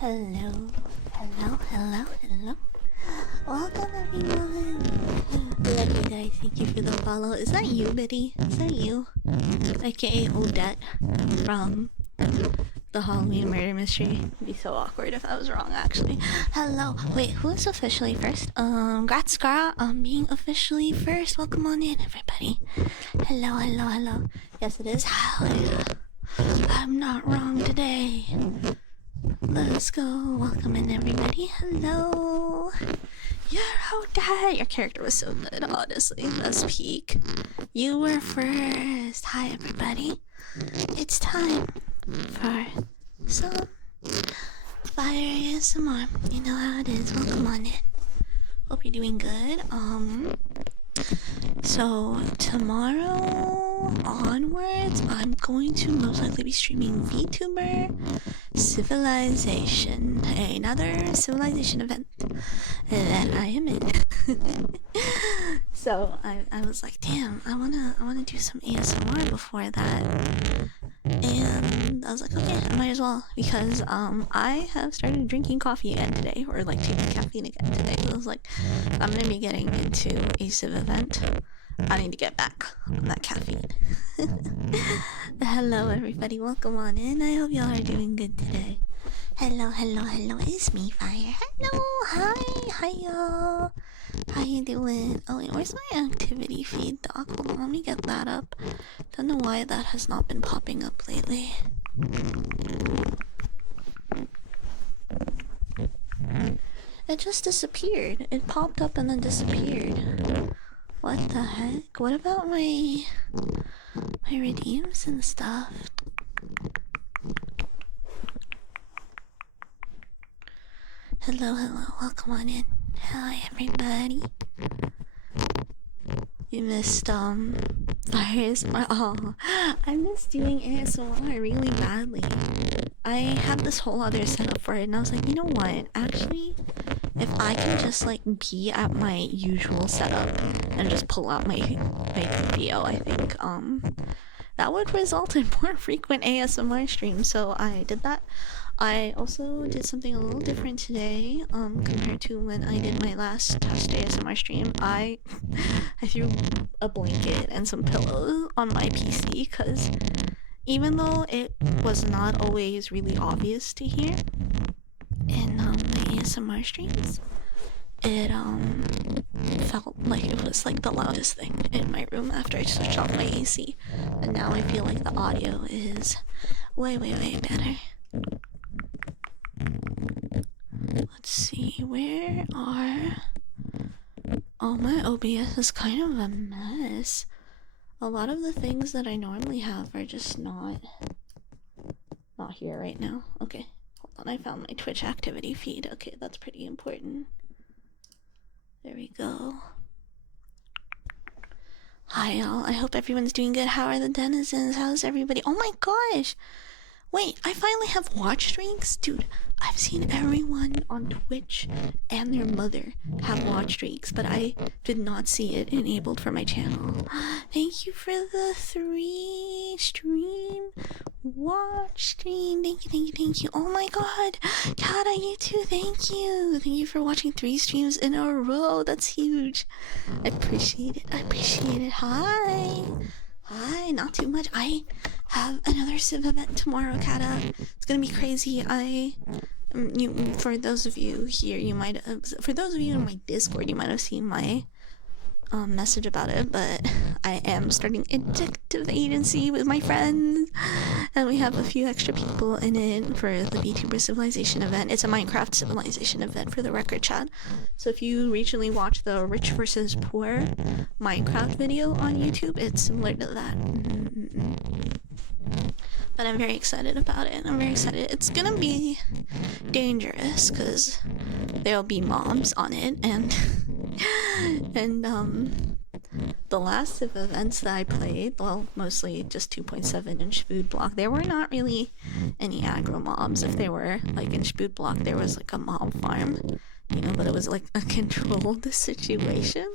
Hello, hello. Welcome everyone. Love you guys. Thank you for the follow. Is that you, Biddy? Is that you? AKA Odette from the Halloween murder mystery. It'd be so awkward if I was wrong, actually. Hello. Wait, who's officially first? Gratskara, being officially first. Welcome on in, everybody. Hello. Yes, it is. I'm not wrong today. Let's go. Welcome in, everybody. Hello. You're Odette. Your character was so good, honestly. That's peak. You were first. Hi, everybody. It's time for some Fyre ASMR. You know how it is. Welcome on in. Hope you're doing good. So tomorrow onwards, I'm going to most likely be streaming Vtuber Civilization, another civilization event that I am in. So I was like, damn, I wanna do some ASMR before that. And I was like, okay, I might as well, because I have started drinking coffee again today, or like taking caffeine again today. So I was like, I'm gonna be getting into a civ event. I need to get back on that caffeine. Hello everybody, welcome on in. I hope y'all are doing good today. Hello, it's me, Fyre. Hello, hi y'all. How you doing? Oh wait, where's my activity feed, doc? Hold on, let me get that up. Don't know why that has not been popping up lately. It just disappeared. It popped up and then disappeared. What the heck? What about my redeems and stuff? Hello, welcome on in. Hi everybody. You missed Fyre's. Oh, I miss doing ASMR really badly. I had this whole other setup for it, and I was like, you know what? Actually, if I can just like be at my usual setup and just pull out my video, I think that would result in more frequent ASMR streams. So I did that. I also did something a little different today compared to when I did my last test ASMR stream. I threw a blanket and some pillows on my PC because even though it was not always really obvious to hear in the ASMR streams, it felt like it was like the loudest thing in my room after I switched off my AC. And now I feel like the audio is way better. Let's see, where are... Oh, my OBS is kind of a mess. A lot of the things that I normally have are just not here right now. Okay, hold on, I found my Twitch activity feed. Okay, that's pretty important. There we go. Hi y'all, I hope everyone's doing good. How are the denizens? How's everybody? Oh my gosh! Wait, I finally have watch streaks? Dude, I've seen everyone on Twitch and their mother have watch streaks, but I did not see it enabled for my channel. Thank you for the 3 stream watch stream. Thank you. Oh my god. Kata, you too. Thank you. Thank you for watching 3 streams in a row. That's huge. I appreciate it. Hi, not too much. I have another civ event tomorrow, Kata. It's gonna be crazy. For those of you here, for those of you in my Discord, you might have seen my message about it, but I am starting a detective agency with my friends, and we have a few extra people in it for the Vtuber Civilization event. It's a Minecraft Civilization event, for the record, chat. So if you recently watched the Rich versus Poor Minecraft video on YouTube, it's similar to that. But I'm very excited about it. It's gonna be dangerous because there'll be mobs on it, and the last civ events that I played, well, mostly just 2.7-inch food block, there were not really any aggro mobs. If they were, like in food block, there was like a mob farm, you know, but it was like a controlled situation.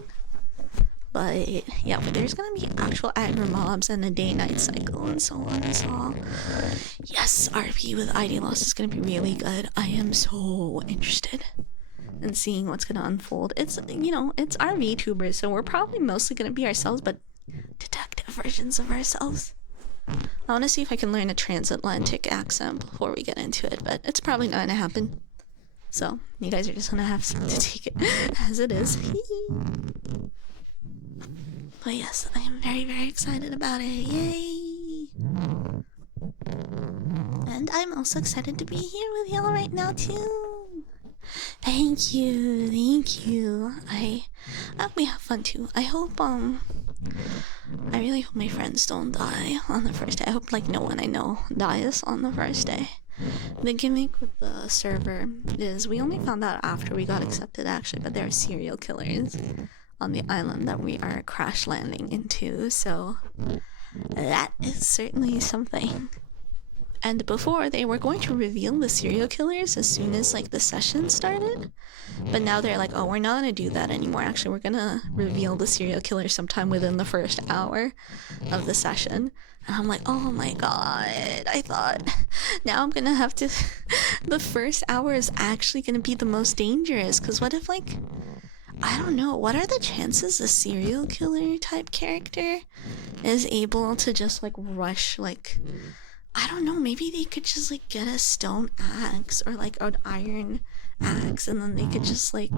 But yeah, but there's gonna be actual aggro mobs and a day-night cycle and so on and so on. Yes, RP with ID loss is gonna be really good. I am so interested in seeing what's gonna unfold. It's, you know, it's our VTubers, so we're probably mostly gonna be ourselves, but detective versions of ourselves. I want to see if I can learn a transatlantic accent before we get into it, but it's probably not gonna happen. So you guys are just gonna have to take it as it is. But yes, I am very, very excited about it. Yay! And I'm also excited to be here with y'all right now too. Thank you, thank you. I hope we have fun too. I really hope my friends don't die on the first day. I hope like no one I know dies on the first day. The gimmick with the server is we only found out after we got accepted actually, but there are serial killers on the island that we are crash landing into, so that is certainly something. And before, they were going to reveal the serial killers as soon as like the session started, but now they're like, oh, we're not gonna do that anymore. Actually, we're gonna reveal the serial killer sometime within the first hour of the session. And I'm like, oh my god, I thought now I'm gonna have to the first hour is actually gonna be the most dangerous, because what if like, I don't know, what are the chances a serial killer type character is able to just like rush, like, I don't know, maybe they could just like get a stone axe or like an iron axe, and then they could just like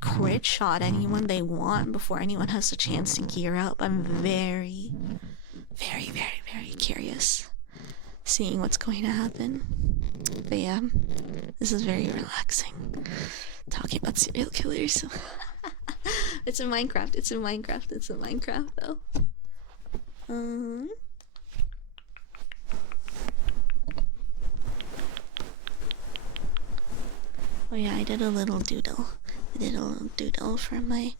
crit shot anyone they want before anyone has a chance to gear up. I'm very, very, very, very curious seeing what's going to happen. But yeah, this is very relaxing talking about serial killers. It's in Minecraft, it's in Minecraft, it's in Minecraft though. Oh yeah, I did a little doodle. For my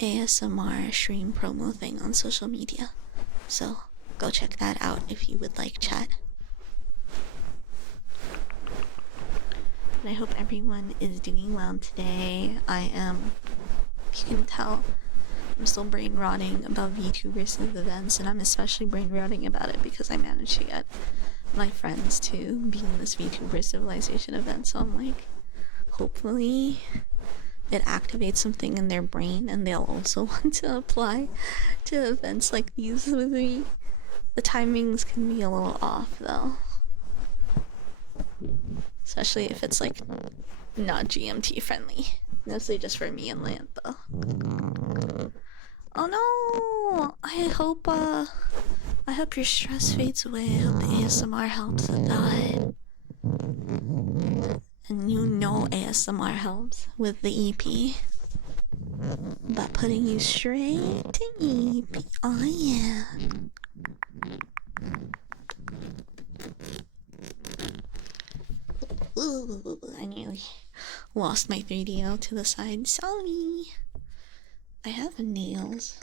ASMR stream promo thing on social media. So go check that out if you would like, chat. And I hope everyone is doing well today. I am, if you can tell, I'm still brain rotting about VTubers and events, and I'm especially brain rotting about it because I managed to get my friends to be in this VTuber Civilization event, so I'm like, hopefully it activates something in their brain and they'll also want to apply to events like these with me. The timings can be a little off though, especially if it's like not GMT friendly, mostly just for me and Lant though. Oh no, I hope your stress fades away. I hope the ASMR helps with that. And you know ASMR helps with the EP by putting you straight to EP. Oh yeah. Ooh, I nearly lost my 3DO to the side. Sorry. I have nails.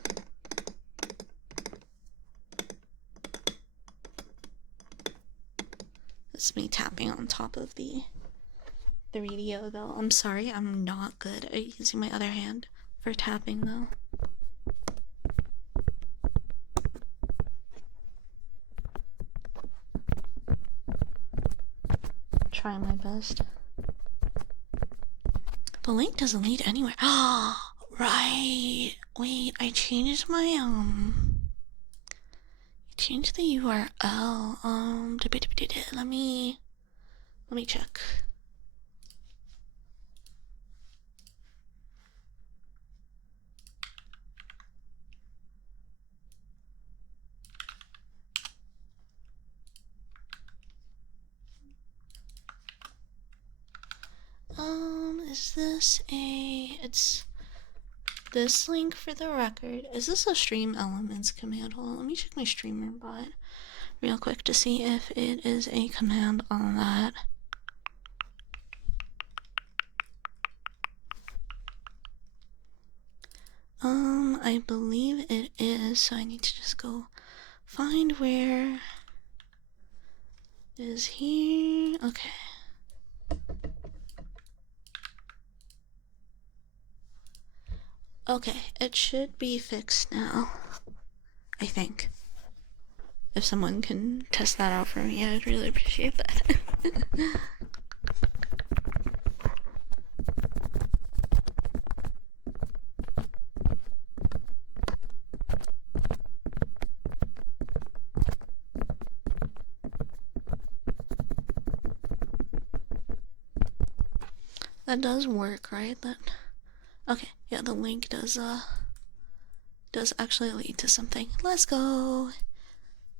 That's me tapping on top of the 3DO though. I'm sorry, I'm not good at using my other hand for tapping though. Try my best. The link doesn't lead anywhere. Oh, right. Wait, I changed my changed the URL. Let me check. Is this it's this link for the record. Is this a stream elements command? Hold on, let me check my streamer bot real quick to see if it is a command on that. I believe it is, so I need to just go find where it is here. Okay. Okay, it should be fixed now. I think. If someone can test that out for me, I'd really appreciate that. That does work, right? That okay, yeah, the link does actually lead to something. Let's go.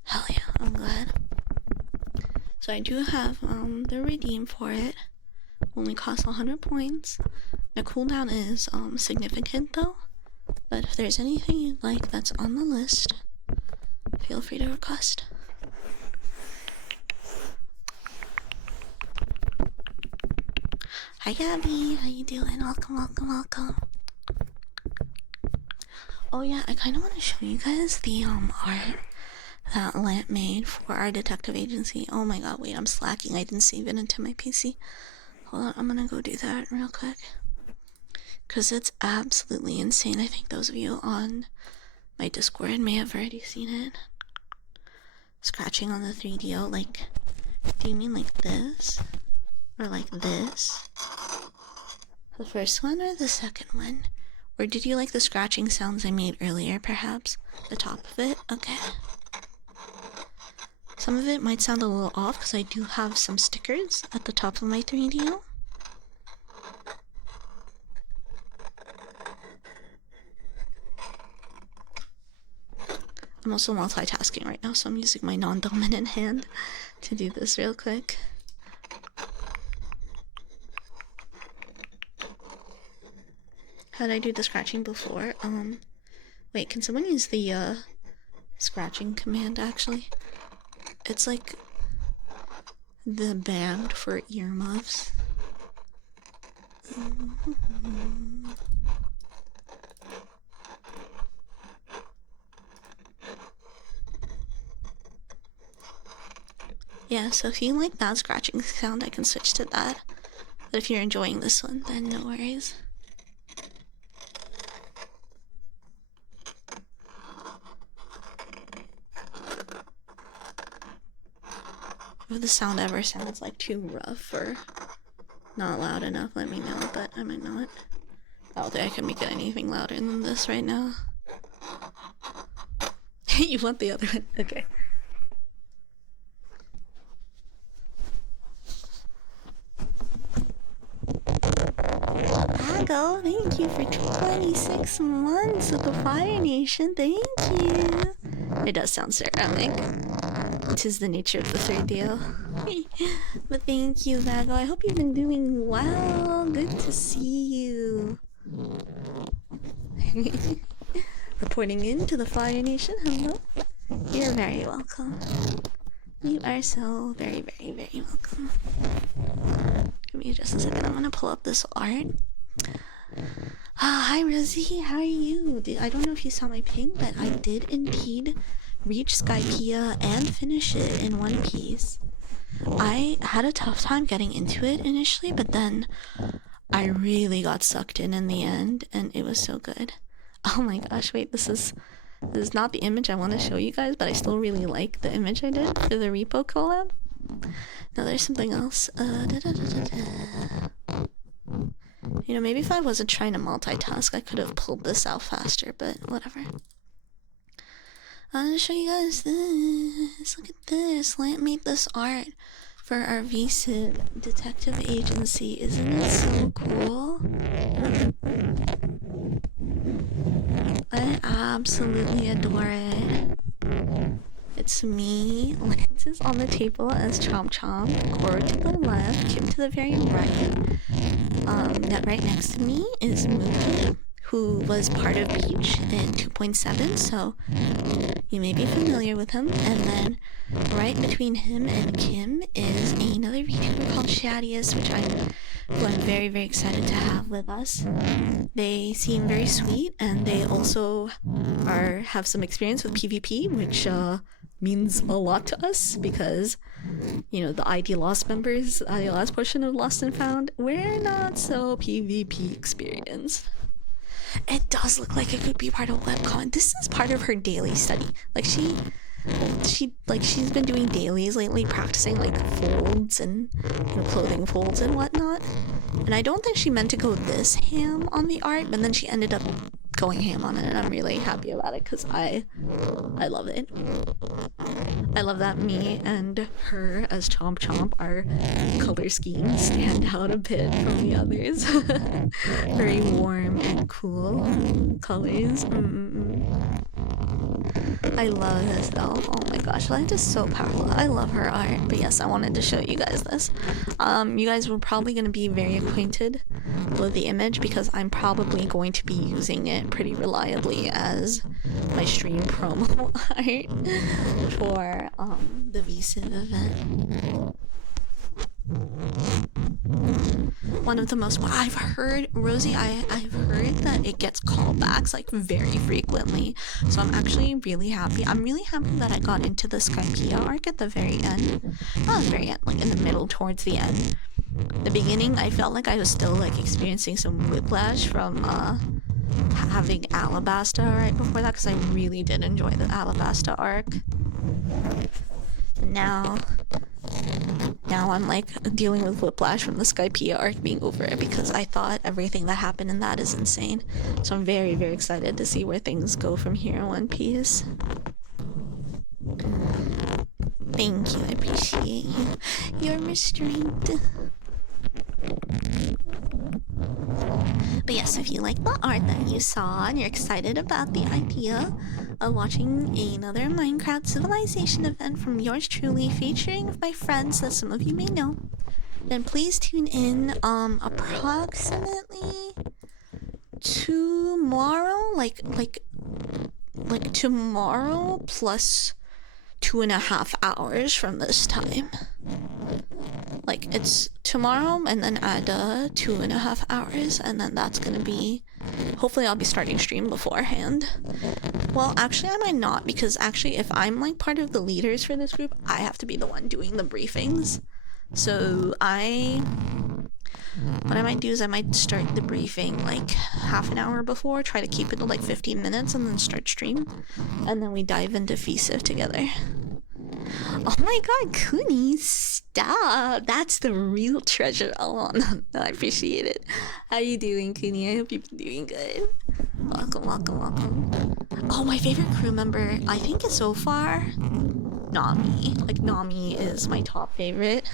Hell yeah, I'm glad. So I do have the redeem for it. Only costs 100 points. The cooldown is significant though. But if there's anything you'd like that's on the list, feel free to request. Hi Gabby, how you doing? Welcome, welcome, welcome. Oh yeah, I kind of want to show you guys the art that Lamp made for our detective agency. Oh my god, wait, I'm slacking. I didn't save it into my PC. Hold on, I'm gonna go do that real quick. Because it's absolutely insane. I think those of you on my Discord may have already seen it. Scratching on the 3DO, like, do you mean like this? Or like this? The first one or the second one? Or did you like the scratching sounds I made earlier, perhaps? The top of it? Okay. Some of it might sound a little off because I do have some stickers at the top of my 3DO. I'm also multitasking right now, so I'm using my non-dominant hand to do this real quick. How did I do the scratching before? Wait, can someone use the, scratching command, actually? It's like the band for earmuffs. Yeah, so if you like that scratching sound, I can switch to that. But if you're enjoying this one, then no worries. If the sound ever sounds like too rough or not loud enough, let me know, but I might not. I don't think I can make it anything louder than this right now. You want the other one? Okay. Ago, thank you for 26 months of the Fire Nation. Thank you. It does sound ceramic. It is the nature of the third deal. But thank you, Vago. I hope you've been doing well. Good to see you. Reporting in to the Fire Nation. Hello. You're very welcome. You are so very, very, very welcome. Give me just a second. I'm gonna pull up this art. Hi Rosie, how are you? I don't know if you saw my ping, but I did indeed reach Skypiea and finish it in one piece. I had a tough time getting into it initially, but then I really got sucked in the end, and it was so good. Oh my gosh, wait, this is not the image I want to show you guys, but I still really like the image I did for the repo collab. Now there's something else. You know, maybe if I wasn't trying to multitask, I could have pulled this out faster, but whatever. I'm gonna show you guys this. Look at this. Lamp made this art for our VSID detective agency. Isn't it so cool? I absolutely adore it. It's me. Lance is on the table as Chomp Chomp. Cora to the left. Kim to the very right. Right next to me is Mookie, who was part of Peach in 2.7, so you may be familiar with him. And then right between him and Kim is another VTuber called Shadius, who I'm very, very excited to have with us. They seem very sweet, and they also have some experience with PvP, which means a lot to us because, you know, the ID Lost members, the last portion of Lost and Found, we're not so PvP experienced. It does look like it could be part of webcomic. This is part of her daily study. Like she's been doing dailies lately, practicing like folds and clothing folds and whatnot. And I don't think she meant to go this ham on the art, but then she ended up going ham on it, and I'm really happy about it because I love it. I love that me and her as Chomp Chomp, our color schemes stand out a bit from the others. Very warm and cool colors. I love this though. Oh my gosh, light is so powerful. I love her art. But yes, I wanted to show you guys this. You guys were probably going to be very acquainted with the image because I'm probably going to be using it pretty reliably as my stream promo art for the Vtuber event. One of the most, I've heard, Rosie, I've heard that it gets callbacks like very frequently, so I'm actually really happy. I'm really happy that I got into the Skypea arc at the very end. Not the very end, like in the middle towards the end. The beginning, I felt like I was still like experiencing some whiplash from having Alabasta right before that, because I really did enjoy the Alabasta arc. Now I'm like dealing with whiplash from the Skypea arc being over because I thought everything that happened in that is insane. So I'm very, very excited to see where things go from here in One Piece. Thank you, I appreciate you. You're my strength. But yes, if you like the art that you saw and you're excited about the idea of watching another Minecraft Civilization event from yours truly featuring my friends that some of you may know, then please tune in approximately tomorrow, like tomorrow plus 2.5 hours from this time. Like it's tomorrow and then add 2.5 hours, and then that's gonna be, hopefully I'll be starting stream beforehand. Well, actually I might not, because actually if I'm like part of the leaders for this group, I have to be the one doing the briefings. So what I might do is I might start the briefing like half an hour before, try to keep it to like 15 minutes, and then start stream, and then we dive into Fyre together. Oh my god, Kuni, stop! That's the real treasure. Oh, no, I appreciate it. How you doing, Kuni? I hope you've been doing good. Welcome, welcome, welcome. Oh, my favorite crew member, I think is so far Nami. Like, Nami is my top favorite.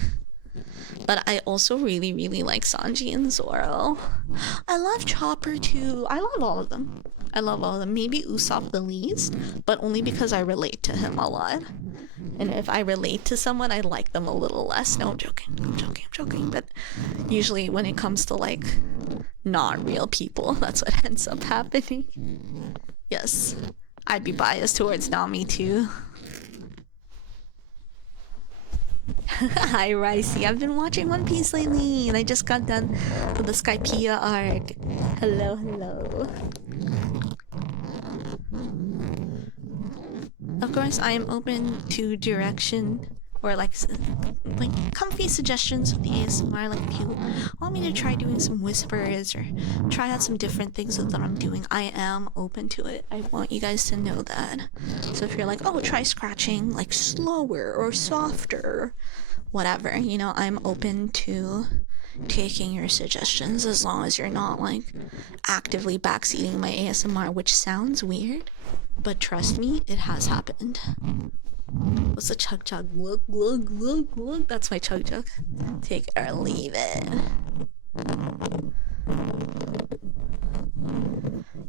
But I also really, really like Sanji and Zoro. I love Chopper too. I love all of them. I love all of them. Maybe Usopp the least, but only because I relate to him a lot. And if I relate to someone, I like them a little less. No, I'm joking. I'm joking. But usually when it comes to like not real people, that's what ends up happening. Yes, I'd be biased towards Nami too. Hi, Ricey. I've been watching One Piece lately, and I just got done with the Skypea arc. Hello, hello. Of course, I am open to direction or like comfy suggestions of the ASMR. Like if you want me to try doing some whispers or try out some different things that I'm doing, I am open to it. I want you guys to know that. So if you're like, oh, try scratching like slower or softer, whatever, you know, I'm open to taking your suggestions as long as you're not like actively backseating my ASMR, which sounds weird, but trust me, it has happened. What's a chug chug? Look, look, look, look. That's my chug chug. Take it or leave it.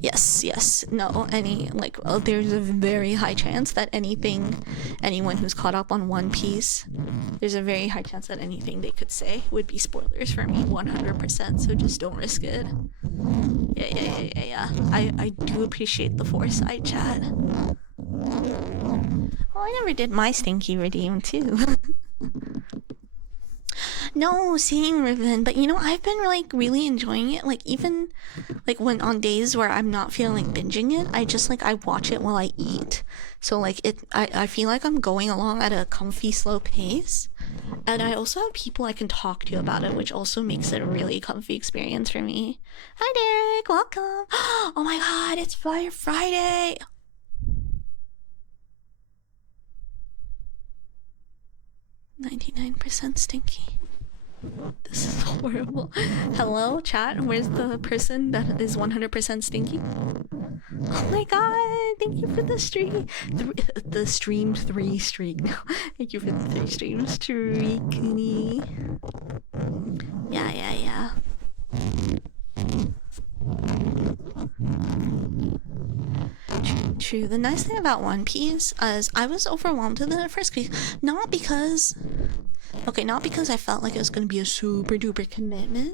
Yes, no, there's a very high chance that anyone who's caught up on One Piece, there's a very high chance that anything they could say would be spoilers for me, 100%, so just don't risk it. Yeah. I do appreciate the foresight, chat. Well, I never did my stinky redeem, too. No, seeing Riven, but you know, I've been like really enjoying it. Like even like when on days where I'm not feeling like binging it, I just like I watch it while I eat. So like I feel like I'm going along at a comfy slow pace. And I also have people I can talk to about it, which also makes it a really comfy experience for me. Hi Derek, welcome. Oh my god, it's Fire Friday. 99% stinky. This is horrible. Hello, chat. Where's the person that is 100% stinky? Oh my god! Thank you for the stream. The stream 3 streak. Thank you for the 3 stream streak. Yeah. True. The nice thing about One Piece is I was overwhelmed in the first week, not because I felt like it was gonna be a super duper commitment,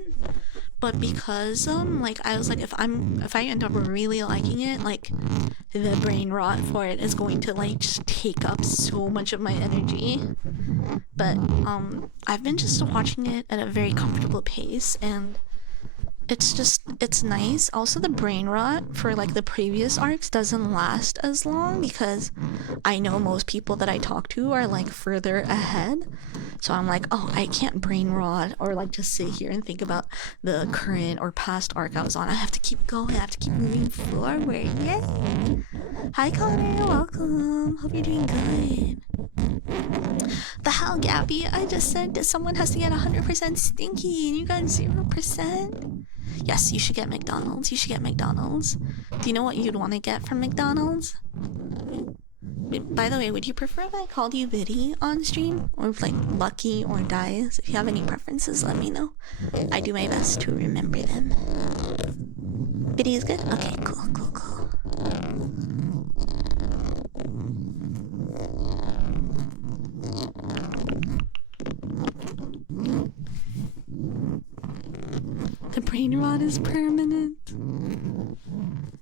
but because like I was like if I end up really liking it, like the brain rot for it is going to like just take up so much of my energy. But I've been just watching it at a very comfortable pace, and it's nice. Also, the brain rot for like the previous arcs doesn't last as long because I know most people that I talk to are like further ahead. So I'm like, oh, I can't brain rot or like just sit here and think about the current or past arc I was on. I have to keep going. I have to keep moving forward. Yay! Hi Connor, welcome. Hope you're doing good. The hell, Gabby? I just said that someone has to get 100% stinky and you got 0%? Yes, you should get McDonald's. You should get McDonald's. Do you know what you'd want to get from McDonald's? By the way, would you prefer if I called you Biddy on stream? Or like Lucky or Dice? If you have any preferences, let me know. I do my best to remember them. Biddy is good? Okay, cool. The brain rot is permanent.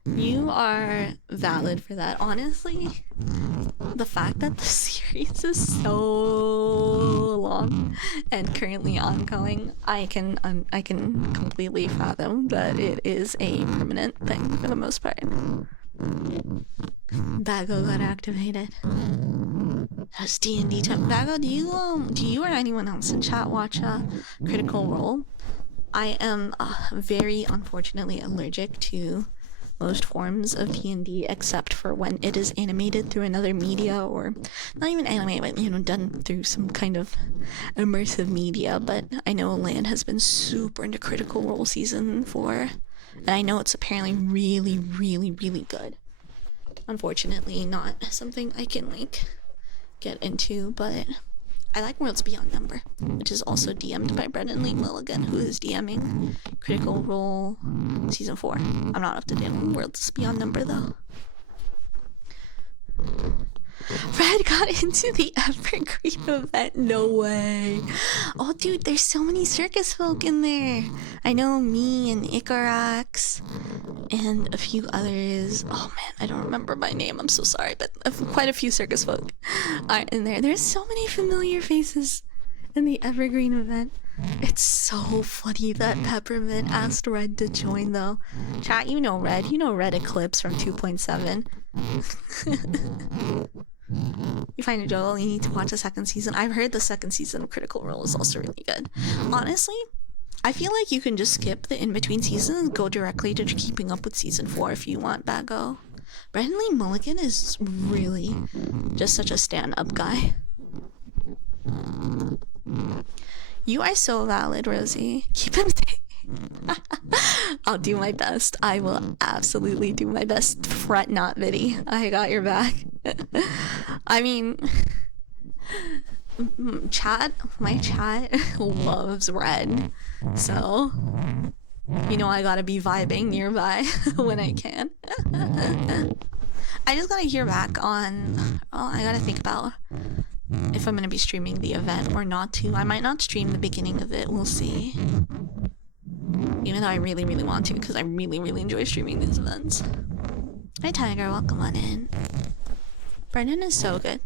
You are valid for that. Honestly, the fact that the series is so long and currently ongoing, I can completely fathom that it is a permanent thing for the most part. Bago got activated. That's D&D time. Bago, do you or anyone else in chat watch Critical Role? I am very unfortunately allergic to most forms of D&D except for when it is animated through another media, or not even animated, but you know, done through some kind of immersive media. But I know Land has been super into Critical Role season 4, and I know it's apparently really, really, really good. Unfortunately, not something I can like get into, but I like Worlds Beyond Number, which is also DM'd by Brendan Lee Milligan, who is DMing Critical Role Season 4. I'm not up to date on Worlds Beyond Number, though. Red got into the Evergreen event. No way. Oh, dude, there's so many circus folk in there. I know me and Icarax and a few others. Oh man, I don't remember my name. I'm so sorry, but quite a few circus folk are in there. There's so many familiar faces in the Evergreen event. It's so funny that Peppermint asked Red to join, though. Chat, you know Red. You know Red Eclipse from 2.7. You find it, Joel, you need to watch the second season. I've heard the second season of Critical Role is also really good. Honestly, I feel like you can just skip the in-between seasons and go directly to Keeping Up with Season 4 if you want, Bago. Brendan Lee Mulligan is really just such a stand-up guy. You are so valid, Rosie. Keep him safe. I'll do my best. I will absolutely do my best. Fret not, Viddy. I got your back. I mean, my chat loves Red, so you know I gotta be vibing nearby when I can. I just gotta hear back on. Oh, I gotta think about if I'm gonna be streaming the event or not to. I might not stream the beginning of it. We'll see. Even though I really, really want to, because I really, really enjoy streaming these events. Hi Tiger, welcome on in. Brendan is so good.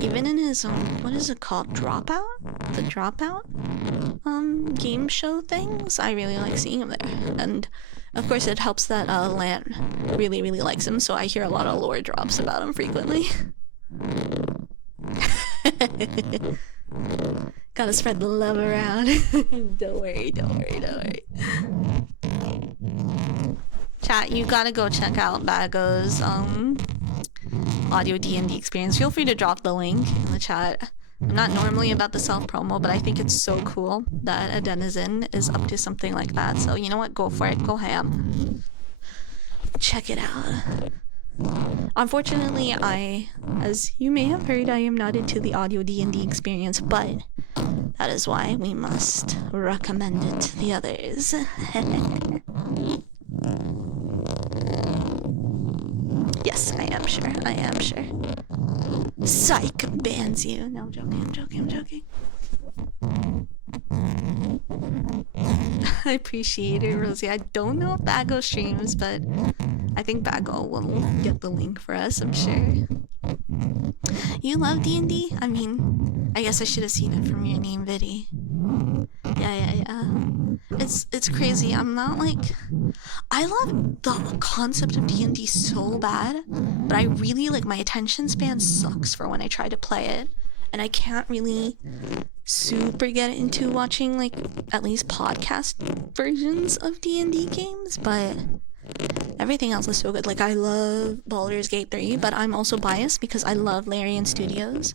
Even in his what is it called? Dropout? the Dropout game show things. I really like seeing him there, and of course it helps that Lan really likes him, so I hear a lot of lore drops about him frequently. Gotta spread the love around. Don't worry. Chat, you gotta go check out Bago's audio D&D experience. Feel free to drop the link in the chat. I'm not normally about the self-promo, but I think it's so cool that a denizen is up to something like that. So you know what? Go for it. Go ham. Check it out. Unfortunately, as you may have heard, I am not into the audio D&D experience, but that is why we must recommend it to the others. Yes, I am sure. Psych bans you. No, I'm joking. I appreciate it, Rosie. I don't know if Bago streams, but I think Bago will get the link for us, I'm sure. You love D&D? I mean, I guess I should have seen it from your name, Viddy. Yeah. It's crazy. I'm not like... I love the concept of D&D so bad, but I really, like, my attention span sucks for when I try to play it. And I can't really super get into watching, like, at least podcast versions of D&D games, but everything else is so good. Like, I love Baldur's Gate 3, but I'm also biased because I love Larian Studios,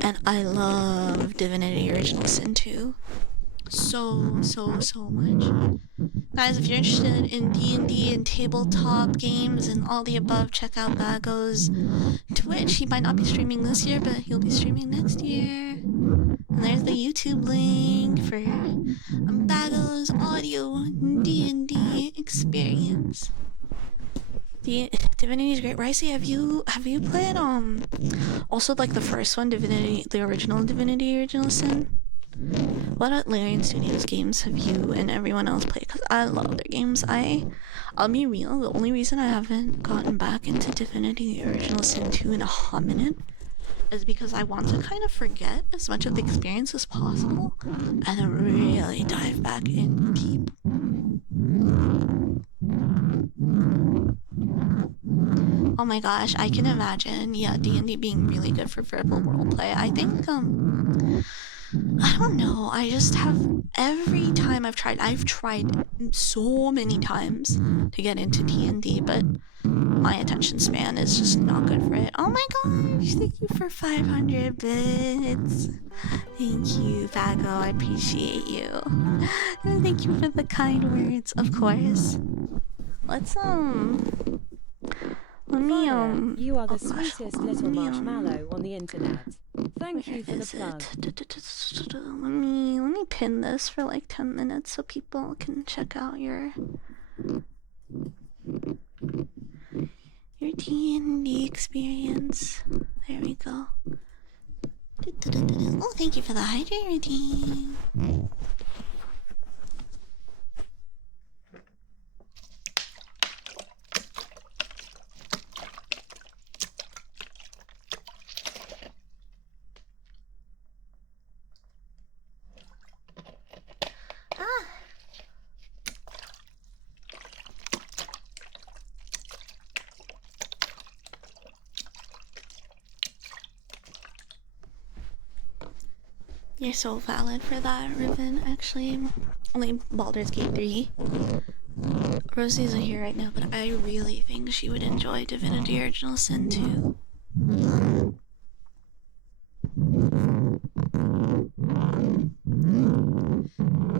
and I love Divinity Original Sin 2. So much. Guys, if you're interested in D&D and tabletop games and all the above, check out Bago's Twitch. He might not be streaming this year, but he'll be streaming next year. And there's the YouTube link for Bago's audio D&D experience. Divinity is great. Ricey, have you played also like the first one, Divinity, the original Divinity Original Sin? What Larian Studios games have you and everyone else played? Because I love their games. I'll be real, the only reason I haven't gotten back into Divinity the Original Sin 2 in a hot minute is because I want to kind of forget as much of the experience as possible and then really dive back in deep. Oh my gosh, I can imagine, yeah, D&D being really good for verbal roleplay. I think, I don't know, I just have, every time I've tried so many times to get into D&D, but my attention span is just not good for it. Oh my gosh, thank you for 500 bits. Thank you, Bago, I appreciate you. And thank you for the kind words, of course. Let's, let me, you are the sweetest little marshmallow on the internet. Thank you for the plug. Let me pin this for like 10 minutes so people can check out your D&D experience. There we go. Oh, thank you for the hydrate routine. You're so valid for that, Riven. Actually, only Baldur's Gate 3. Rosie's not here right now, but I really think she would enjoy Divinity Original Sin 2.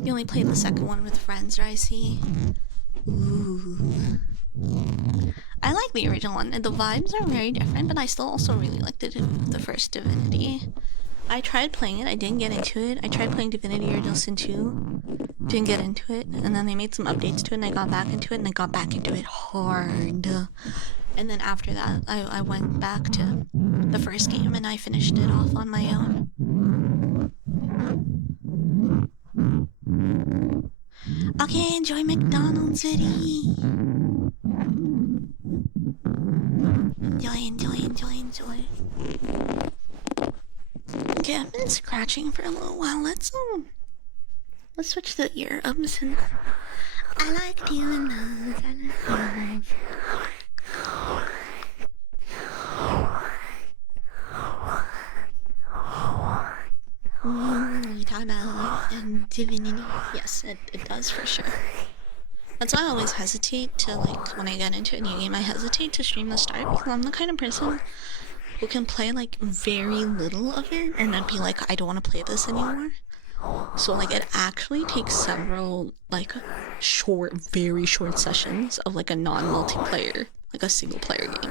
You only played the second one with friends, right? See? Ooh. I like the original one. The vibes are very different, but I still also really liked the first Divinity. I tried playing it, I didn't get into it. I tried playing Divinity Original Sin 2, didn't get into it, and then they made some updates to it and I got back into it, and I got back into it hard. And then after that, I went back to the first game and I finished it off on my own. Okay, enjoy McDonald's City. Enjoy. Okay, I've been scratching scratching for a little while. Let's switch the ear-ums and I like doing those. You talk about divinity. Yes, it does for sure. That's why I always hesitate to, like, when I get into a new game, I hesitate to stream the start because I'm the kind of person who can play, like, very little of it and then be like, I don't want to play this anymore. So, like, it actually takes several, like, very short sessions of, like, a non-multiplayer, like a single-player game.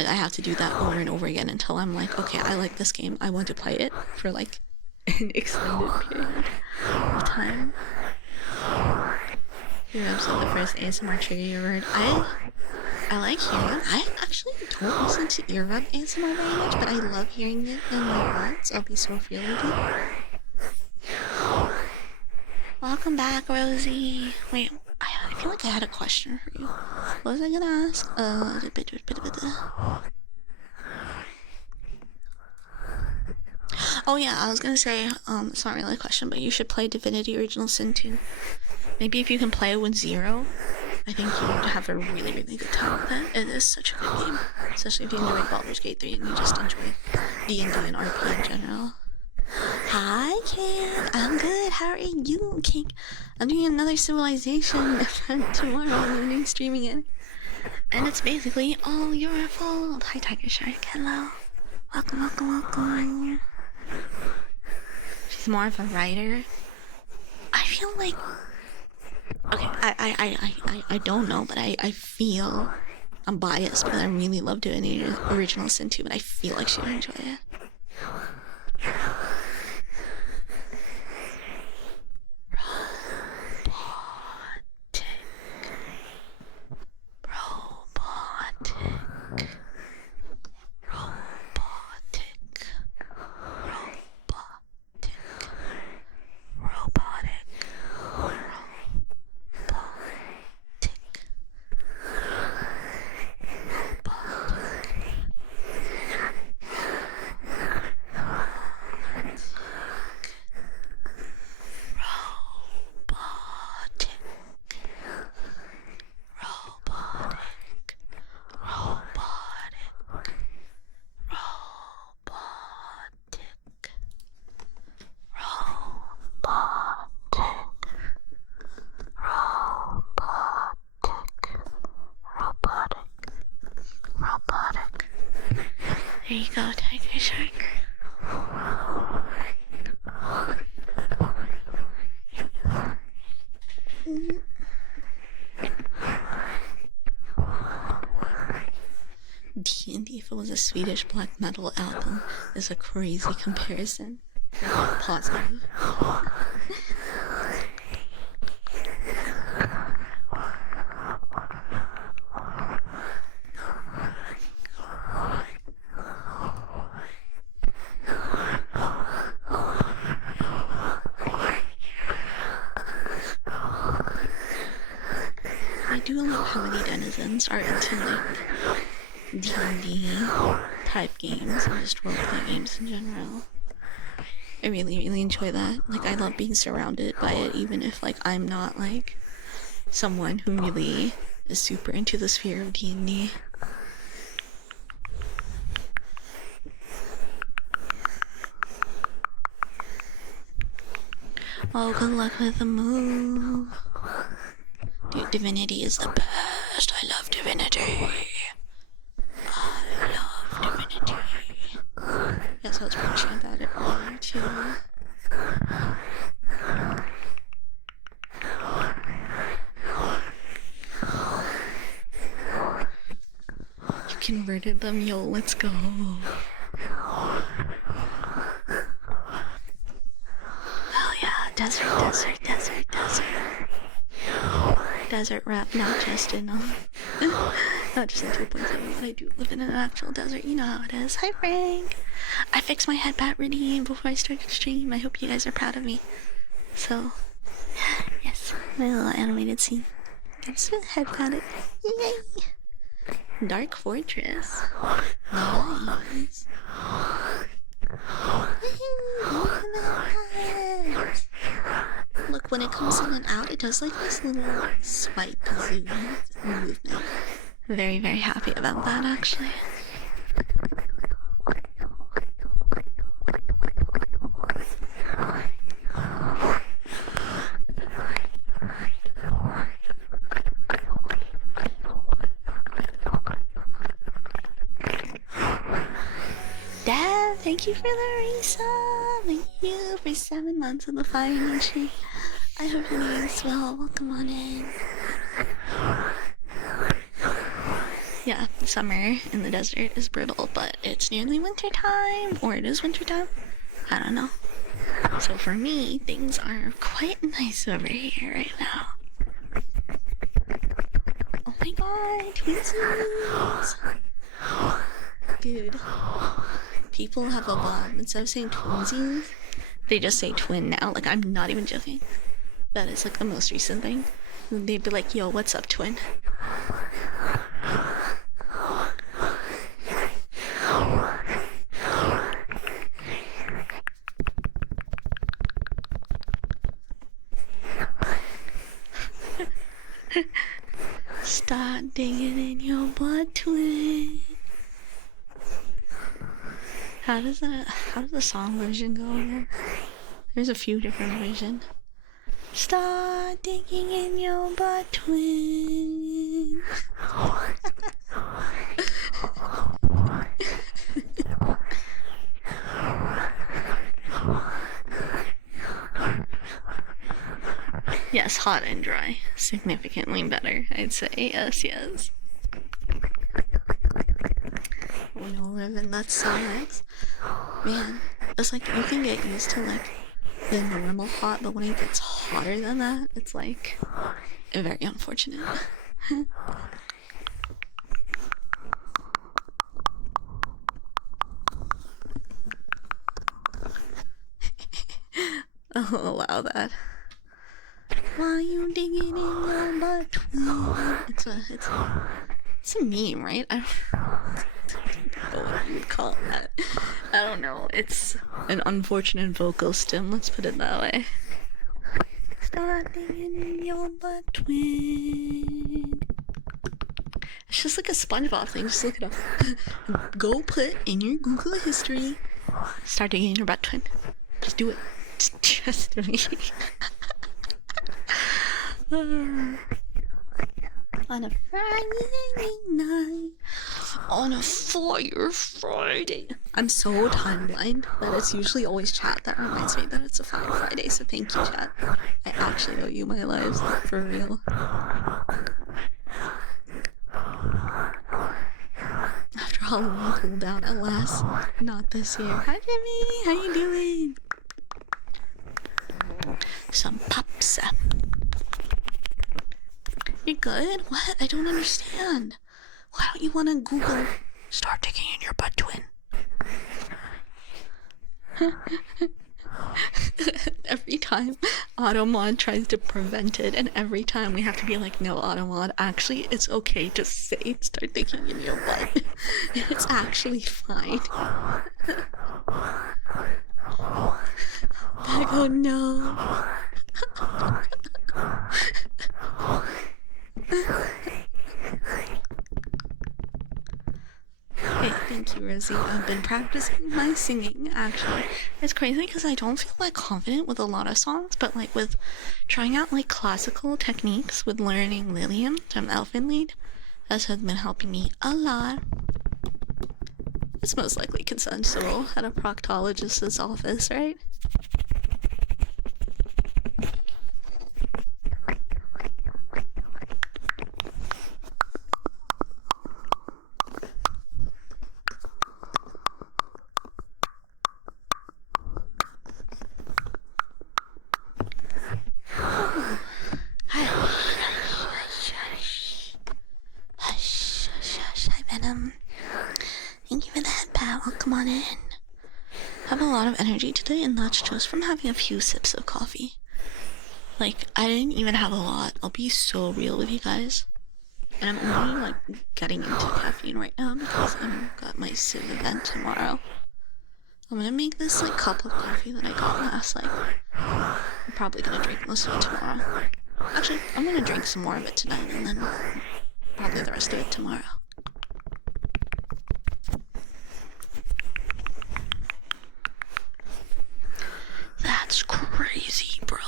Like, I have to do that over and over again until I'm like, okay, I like this game. I want to play it for, like, an extended period of time. You're absolutely the first ASMR trigger you heard. I like hearing it. I actually don't listen to earrub ASMR very much, but I love hearing it in my heart. I'll be so feely. Welcome back, Rosie. Wait, I feel like I had a question for you. What was I gonna ask? Oh yeah, I was gonna say, it's not really a question, but you should play Divinity Original Sin 2. Maybe if you can play it with Zero, I think you would have a really, really good time with it. It is such a good game, especially if you enjoy Baldur's Gate 3 and you just enjoy D&D and RP in general. Hi, King. I'm good. How are you, King? I'm doing another Civilization tomorrow. I'm doing streaming it, and it's basically all your fault. Hi, Tiger Shark. Hello. Welcome, welcome, welcome. She's more of a writer. I feel like, okay, I don't know, but I feel I'm biased because I really love doing the Original Sin 2, but I feel like she would enjoy it. There you go, Tiger Shark. D&D, if it was a Swedish black metal album, is a crazy comparison. Positive. I do love how many denizens are into like D&D type games and just roleplay games in general. I really, really enjoy that. Like, I love being surrounded by it, even if like I'm not like someone who really is super into the sphere of D&D. Oh, good luck with the move. Dude, Divinity is the best. I love Divinity. I love Divinity. Yes, I was preaching about it earlier too. You converted them, yo, let's go. Oh yeah, desert. Desert rap, not just in not just in 2.7, but I do live in an actual desert. You know how it is. Hi, Frank. I fixed my headbat routine before I started stream. I hope you guys are proud of me. So, yes, my little animated scene. Gets headbatted. Yay! Dark Fortress. Nice. Look, when it comes in and out, it does like this little swipe zoom movement. Very, very happy about that, actually. Dad, thank you for the resub. Thank you for 7 months of the Fyre Nation. I hope you're doing well. Welcome on in. Yeah, summer in the desert is brutal, but it's nearly winter time, or it is winter time. I don't know. So for me, things are quite nice over here right now. Oh my god, twinsies! Dude, people have evolved. Instead of saying twinsies, they just say twin now. Like, I'm not even joking. That is like the most recent thing. They'd be like, yo, what's up, twin? Start digging in your butt, twin. How does the song version go again? There's a few different versions. Start digging in your butt, twin. Yes, hot and dry. Significantly better, I'd say. Yes, yes. Oh no, Riven, that sucks. Man, it's like you can get used to like the normal hot, but when it gets hotter than that, it's like very unfortunate. I'll allow that. Why you digging in your butt, twin? It's a meme, right? I don't know what you would call it that. I don't know. It's an unfortunate vocal stim, let's put it that way. Start digging in your butt, twin. It's just like a SpongeBob thing. Just look it up. Go put in your Google history. Start digging in your butt, twin. Just do it. Just do it. On a Friday night, on a Fire Friday. I'm so time-blind that it's usually always chat that reminds me that it's a Fire Friday, so thank you, chat. I actually owe you my lives, for real. After Halloween cool down, alas, not this year. Hi, Jimmy, how you doing? Some pops. You're good? What? I don't understand. Why don't you want to Google start digging in your butt, twin? Every time Automod tries to prevent it, and every time we have to be like, no, Automod, actually, it's okay to say start digging in your butt. It's actually fine. I go, no. Hey, thank you, Rosie. I've been practicing my singing, actually. It's crazy because I don't feel that confident with a lot of songs, but like with trying out like classical techniques with learning Lilium from Elfin Lied, this has been helping me a lot. It's most likely consensual at a proctologist's office, right? Hi, Venom. Thank you for the head pat. Welcome on in. I have a lot of energy today, and that's just from having a few sips of coffee. Like, I didn't even have a lot. I'll be so real with you guys. And I'm only, like, getting into caffeine right now because I've got my Civ event tomorrow. I'm gonna make this like cup of coffee that I got last night. I'm probably gonna drink most of it tomorrow. Actually, I'm gonna drink some more of it tonight and then probably the rest of it tomorrow. That's crazy, bro.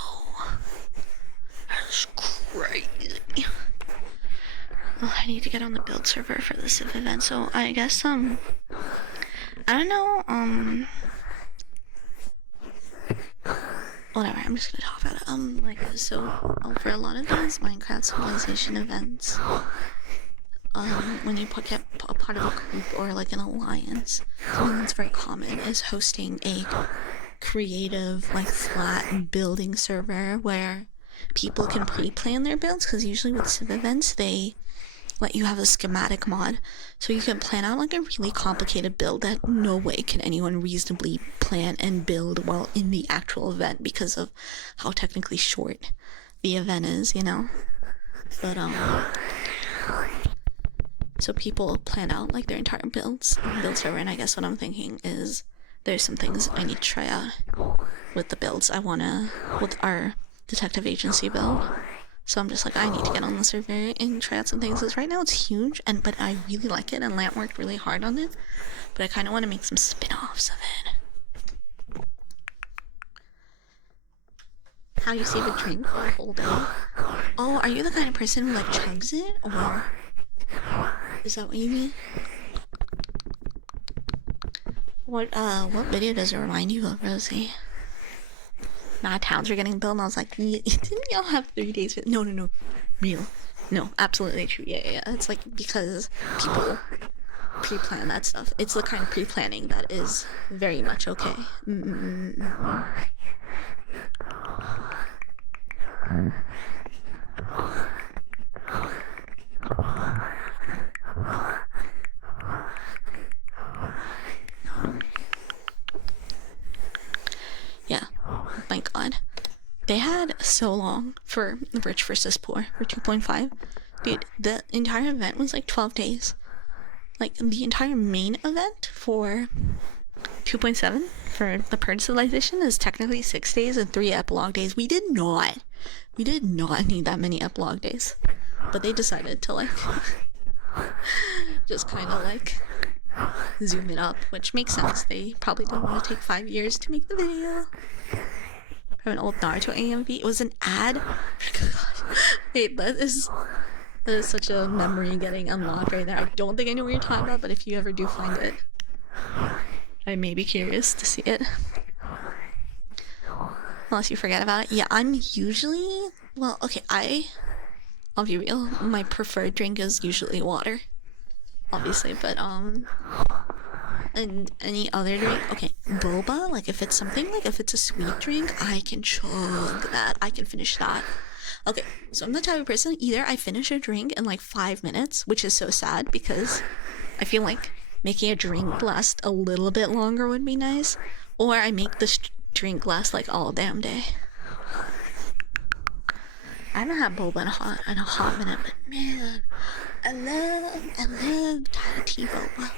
That's crazy. Well, I need to get on the build server for the Civ event, so I guess, I don't know, whatever, I'm just gonna talk about it. Like, so, for a lot of these Minecraft Civilization events, when you get a part of a group or, like, an alliance, something that's very common is hosting a creative, like, flat building server where people can pre-plan their builds, because usually with Civ events, they let you have a schematic mod, so you can plan out like a really complicated build that no way can anyone reasonably plan and build while in the actual event because of how technically short the event is, you know? But, so people plan out like their entire build server, and I guess what I'm thinking is there's some things I need to try out with the builds I wanna, with our detective agency build. So I'm just like, I need to get on the server and try out some things, because right now it's huge, but I really like it, and Lant worked really hard on it, but I kind of want to make some spin-offs of it. How you save a drink for a whole day? Oh, are you the kind of person who, like, chugs it, or is that what you mean? What video does it remind you of, Rosie? Mad towns are getting built, and I was like, didn't y'all have 3 days? No, real. No, absolutely true. Yeah. It's like, because people pre-plan that stuff. It's the kind of pre-planning that is very much okay. Yeah. Oh my god. They had so long for Rich versus Poor for 2.5. Dude, the entire event was like 12 days. Like, the entire main event for 2.7 for the Purge Civilization is technically 6 days and 3 epilogue days. We did not need that many epilogue days. But they decided to, like, just kind of, like, zoom it up, which makes sense. They probably didn't want to take 5 years to make the video. From an old Naruto AMV. It was an ad. Wait, that is such a memory getting unlocked right there. I don't think I know what you're talking about, but if you ever do find it, I may be curious to see it. Unless you forget about it. Yeah, I'm usually, well, okay, I'll be real. My preferred drink is usually water, obviously, but and any other drink, okay, boba, like if it's something, like if it's a sweet drink, I can chug that, I can finish that. Okay, so I'm the type of person, either I finish a drink in like 5 minutes, which is so sad because I feel like making a drink last a little bit longer would be nice, or I make this drink last like all damn day. I haven't had boba in a hot minute, but man, I love Thai tea boba.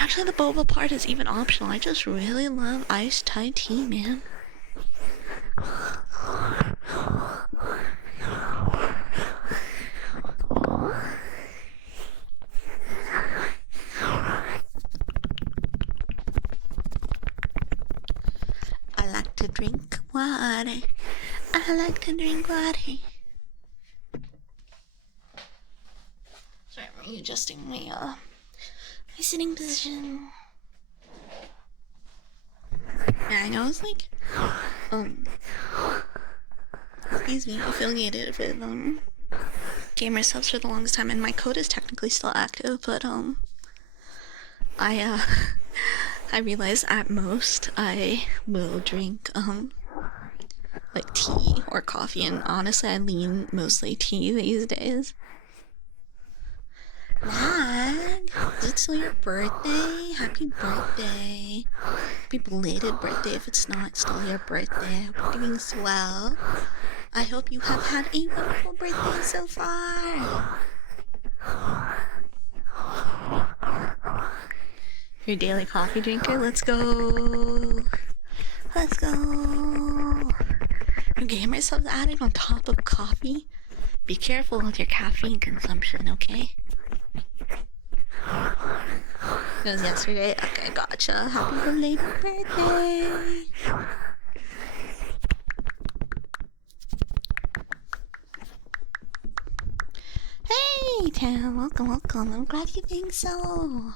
Actually, the boba part is even optional. I just really love iced Thai tea, man. I like to drink water. I like to drink water. Sorry, I'm readjusting my sitting position. Yeah, I know it's like, excuse me, affiliated with, gamer subs for the longest time, and my code is technically still active, but, I realize at most I will drink, like tea or coffee, and honestly, I lean mostly tea these days. Mag, is it still your birthday? Happy birthday. Happy belated birthday if it's not still your birthday. Hope you're doing swell. I hope you have had a wonderful birthday so far. Your daily coffee drinker? Let's go. Let's go. Your gamer subs added on top of coffee? Be careful with your caffeine consumption, okay? It was yesterday? Okay, gotcha. Happy belated birthday! Hey, Tam, welcome, welcome. I'm glad you think so.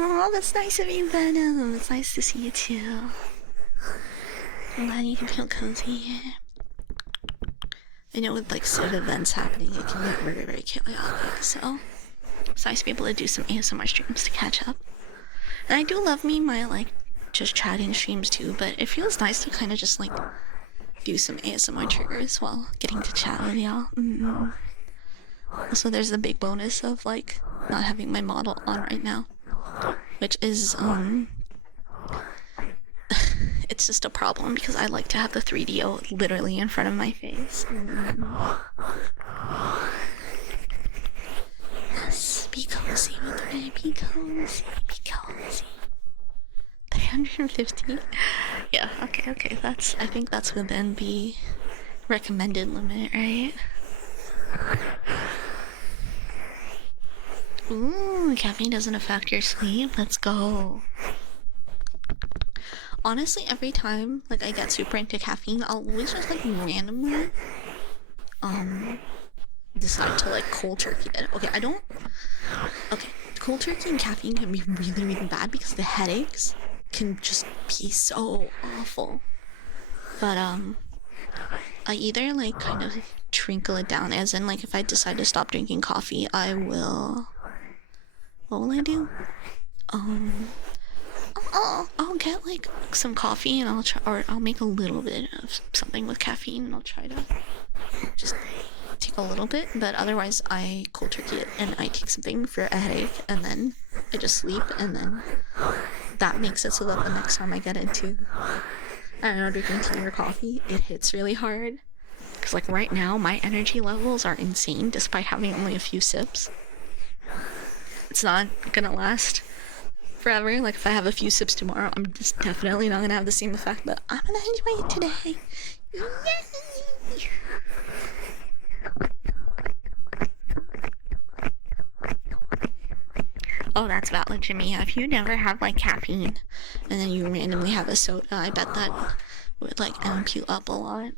Oh, that's nice of you, Venom. It's nice to see you too. I'm glad you can feel cozy. I know with like sort of events happening, it can get very, very chaotic. So it's nice to be able to do some ASMR streams to catch up. And I do love me my like just chatting streams too, but it feels nice to kind of just like do some ASMR triggers while getting to chat with y'all. Also, there's the big bonus of like not having my model on right now, which is it's just a problem because I like to have the 3DO literally in front of my face. Yes, be cozy with me, be cozy, be cozy. 350? Yeah, okay, I think that's within the recommended limit, right? Ooh, caffeine doesn't affect your sleep. Let's go. Honestly, every time like I get super into caffeine, I'll always just like randomly decide to like cold turkey it. Okay, cold turkey and caffeine can be really, really bad because the headaches can just be so awful. But I either like kind of trinkle it down, as in like if I decide to stop drinking coffee, I will. What will I do? I'll get like some coffee and I'll try, or I'll make a little bit of something with caffeine and I'll try to just take a little bit, but otherwise I cold turkey it and I take something for a headache and then I just sleep, and then that makes it so that the next time I get into, I don't know, drinking tea or coffee, it hits really hard. Because like right now my energy levels are insane despite having only a few sips. It's not gonna last forever. Like if I have a few sips tomorrow, I'm just definitely not gonna have the same effect, but I'm gonna enjoy it today. Yay! Oh, that's valid, Jimmy. If you never have like caffeine and then you randomly have a soda, I bet that would like amp you up a lot.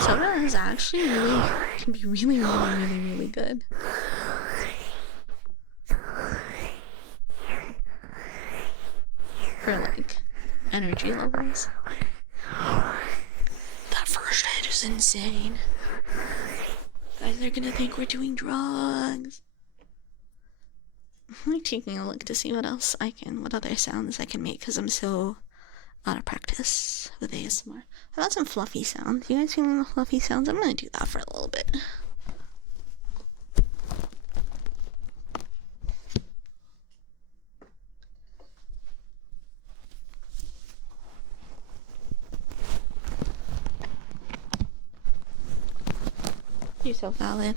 Soda is actually can be really good. For like energy levels. That first hit is insane. Guys, they're gonna think we're doing drugs. I'm like taking a look to see what other sounds I can make, because I'm so out of practice with ASMR. How about some fluffy sounds? You guys feeling the fluffy sounds? I'm gonna do that for a little bit. You're so valid.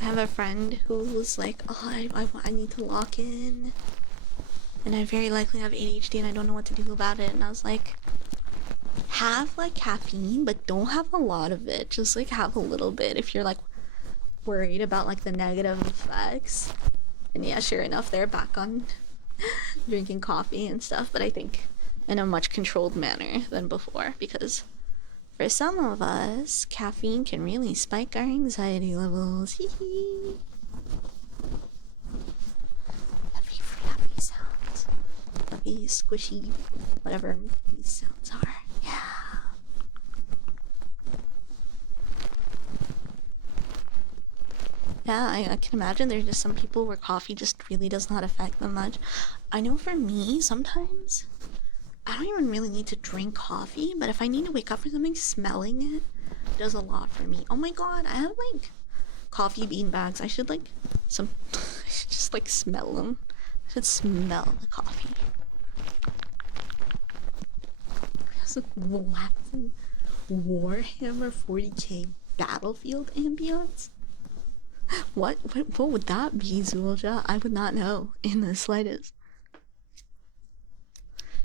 I have a friend who was like, oh, I need to lock in. And I very likely have ADHD and I don't know what to do about it. And I was like, have like caffeine, but don't have a lot of it. Just like have a little bit if you're like worried about like the negative effects. And yeah, sure enough, they're back on drinking coffee and stuff. But I think in a much controlled manner than before, because for some of us, caffeine can really spike our anxiety levels. Hee hee. Fluffy sounds. Fluffy, squishy, whatever these sounds are. Yeah. Yeah, I can imagine there's just some people where coffee just really does not affect them much. I know for me, sometimes I don't even really need to drink coffee, but if I need to wake up for something, smelling it does a lot for me. Oh my god, I have like coffee bean bags. I should like some. I should just like smell them. I should smell the coffee. It's like relaxing Warhammer 40k battlefield ambience. What would that be, Zulja? I would not know in the slightest.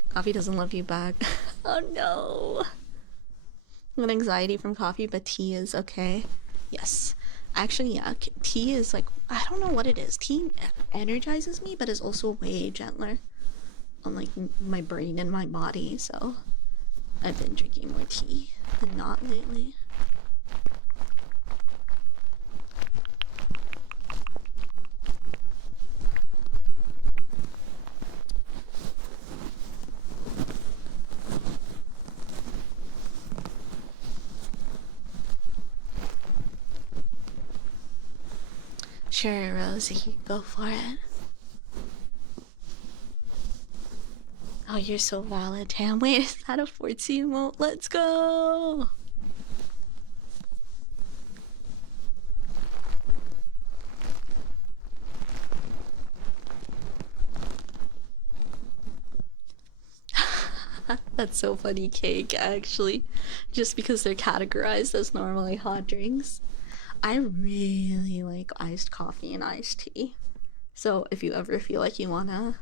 Coffee doesn't love you back. Oh no. I get anxiety from coffee, but tea is okay. Yes. Actually, yeah, tea is like, I don't know what it is. Tea energizes me, but is also way gentler on like my brain and my body, so I've been drinking more tea than not lately. Sure, Rosie, go for it. Oh, you're so valid, Tam. Wait, is that a Fortsy emote? Let's go! That's so funny, Cake, actually. Just because they're categorized as normally hot drinks. I really like iced coffee and iced tea. So if you ever feel like you wanna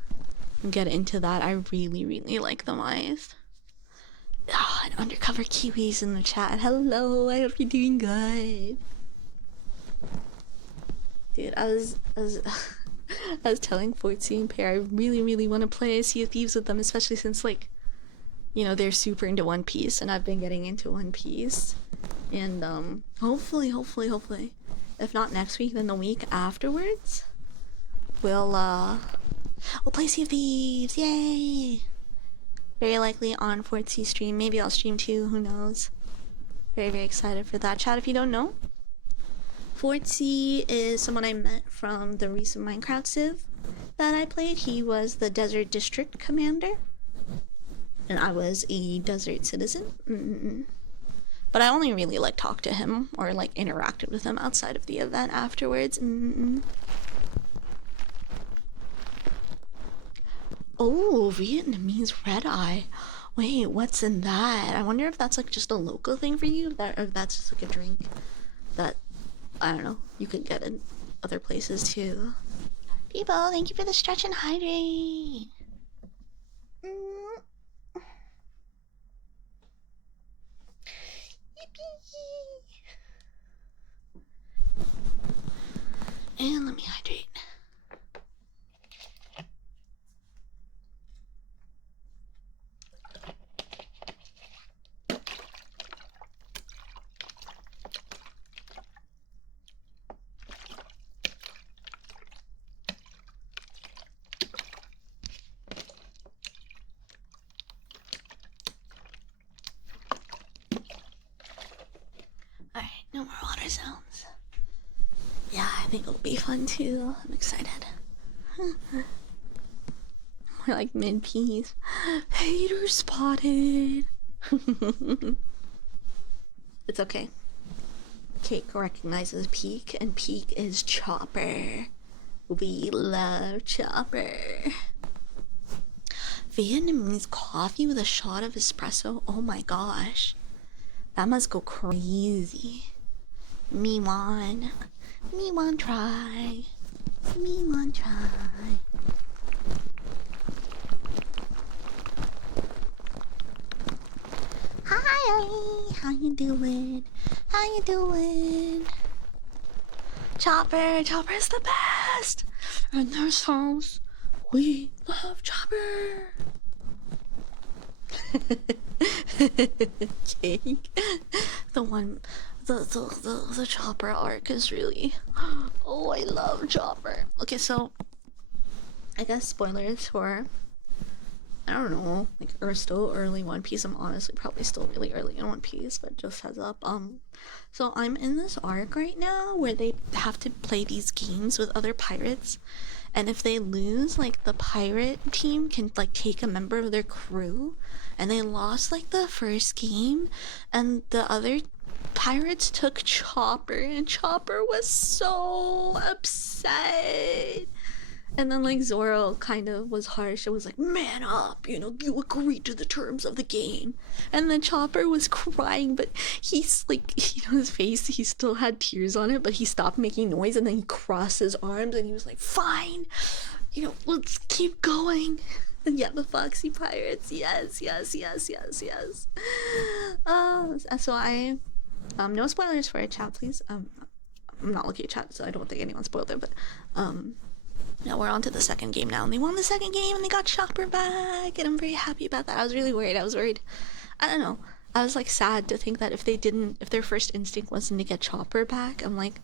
get into that, I really like them iced. Ah, and undercover kiwis in the chat. Hello, I hope you're doing good. Dude, I was I was telling Fortsy and Pear I really want to play Sea of Thieves with them, especially since like, you know, they're super into One Piece and I've been getting into One Piece. And hopefully, if not next week, then the week afterwards, we'll play Sea of Thieves. Yay! Very likely on Fortsy stream. Maybe I'll stream too, who knows. Very excited for that. Chat, if you don't know, Fortsy is someone I met from the recent Minecraft Civ that I played. He was the Desert District Commander, and I was a Desert Citizen. But I only really like talked to him or like interacted with him outside of the event afterwards. Oh, Vietnamese red eye. Wait, what's in that? I wonder if that's like just a local thing for you, or if that's just like a drink that, I don't know, you could get in other places too. People, thank you for the stretch and hydrate. And let me hydrate. Alright, no more water sounds. Yeah, I think it'll be fun too. I'm excited. More like mid-piece. Hater spotted. It's okay. Cake recognizes Peak, and Peak is Chopper. We love Chopper. Vietnamese coffee with a shot of espresso. Oh my gosh. That must go crazy. Me want try. Me want try. Hi, how you doing? How you doing? Chopper, Chopper's the best. In this house, we love Chopper. Cake. The Chopper arc is really. Oh, I love Chopper. Okay, so I guess spoilers for, I don't know, like, or still early One Piece. I'm honestly probably still really early in One Piece, but just heads up. So I'm in this arc right now where they have to play these games with other pirates, and if they lose, like, the pirate team can like take a member of their crew, and they lost like the first game, and the other Pirates took Chopper, and Chopper was so upset. And then like Zoro kind of was harsh and was like, man up, you know, you agreed to the terms of the game. And then Chopper was crying, but he's like, you know, his face, he still had tears on it, but he stopped making noise, and then he crossed his arms and he was like, fine, you know, let's keep going. And yeah, the Foxy Pirates, yes. So I no spoilers for it, chat, please. I'm not looking at chat, so I don't think anyone spoiled it, but now we're on to the second game now, and they won the second game and they got Chopper back, and I'm very happy about that. I was really worried. I was worried. I don't know. I was like sad to think that if their first instinct wasn't to get Chopper back, I'm like,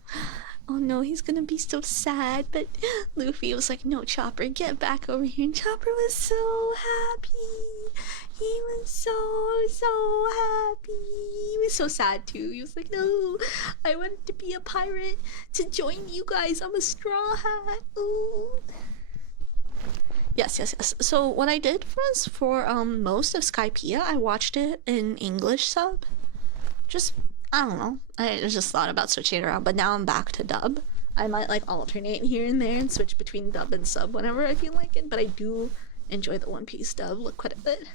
oh no, he's gonna be so sad. But Luffy was like, no, Chopper, get back over here. And Chopper was so happy. He was so happy. He was so sad too. He was like, no, I wanted to be a pirate to join you guys. I'm a straw hat. Ooh. Yes. So what I did was for most of Skypiea, I watched it in English sub. Just, I don't know. I just thought about switching it around, but now I'm back to dub. I might like alternate here and there and switch between dub and sub whenever I feel like it, but I do enjoy the One Piece dub quite a bit.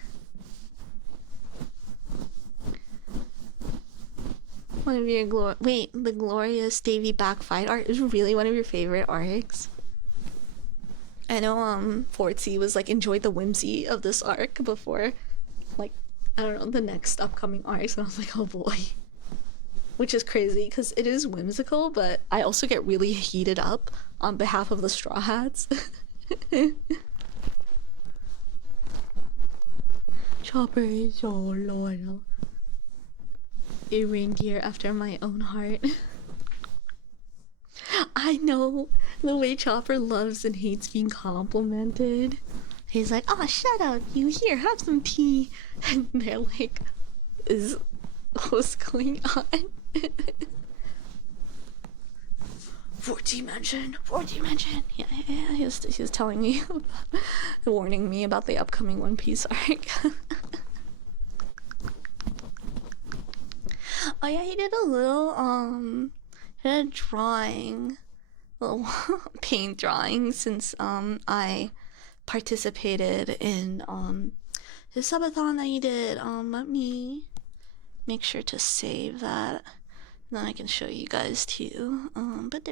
One of your the glorious Davy back fight art is really one of your favorite arcs. I know Fortsy was like, enjoy the whimsy of this arc before, like, I don't know, the next upcoming arcs, and I was like, oh boy. Which is crazy because it is whimsical, but I also get really heated up on behalf of the Straw Hats. Chopper is so loyal. A reindeer after my own heart. I know the way Chopper loves and hates being complimented. He's like, oh, shut up, you here, have some tea. And they're like, what's going on? 4D mention. Yeah, he was telling me, warning me about the upcoming One Piece arc. Oh yeah, he did a little drawing, little paint drawing, since I participated in his subathon that he did. Let me make sure to save that, and then I can show you guys too. Let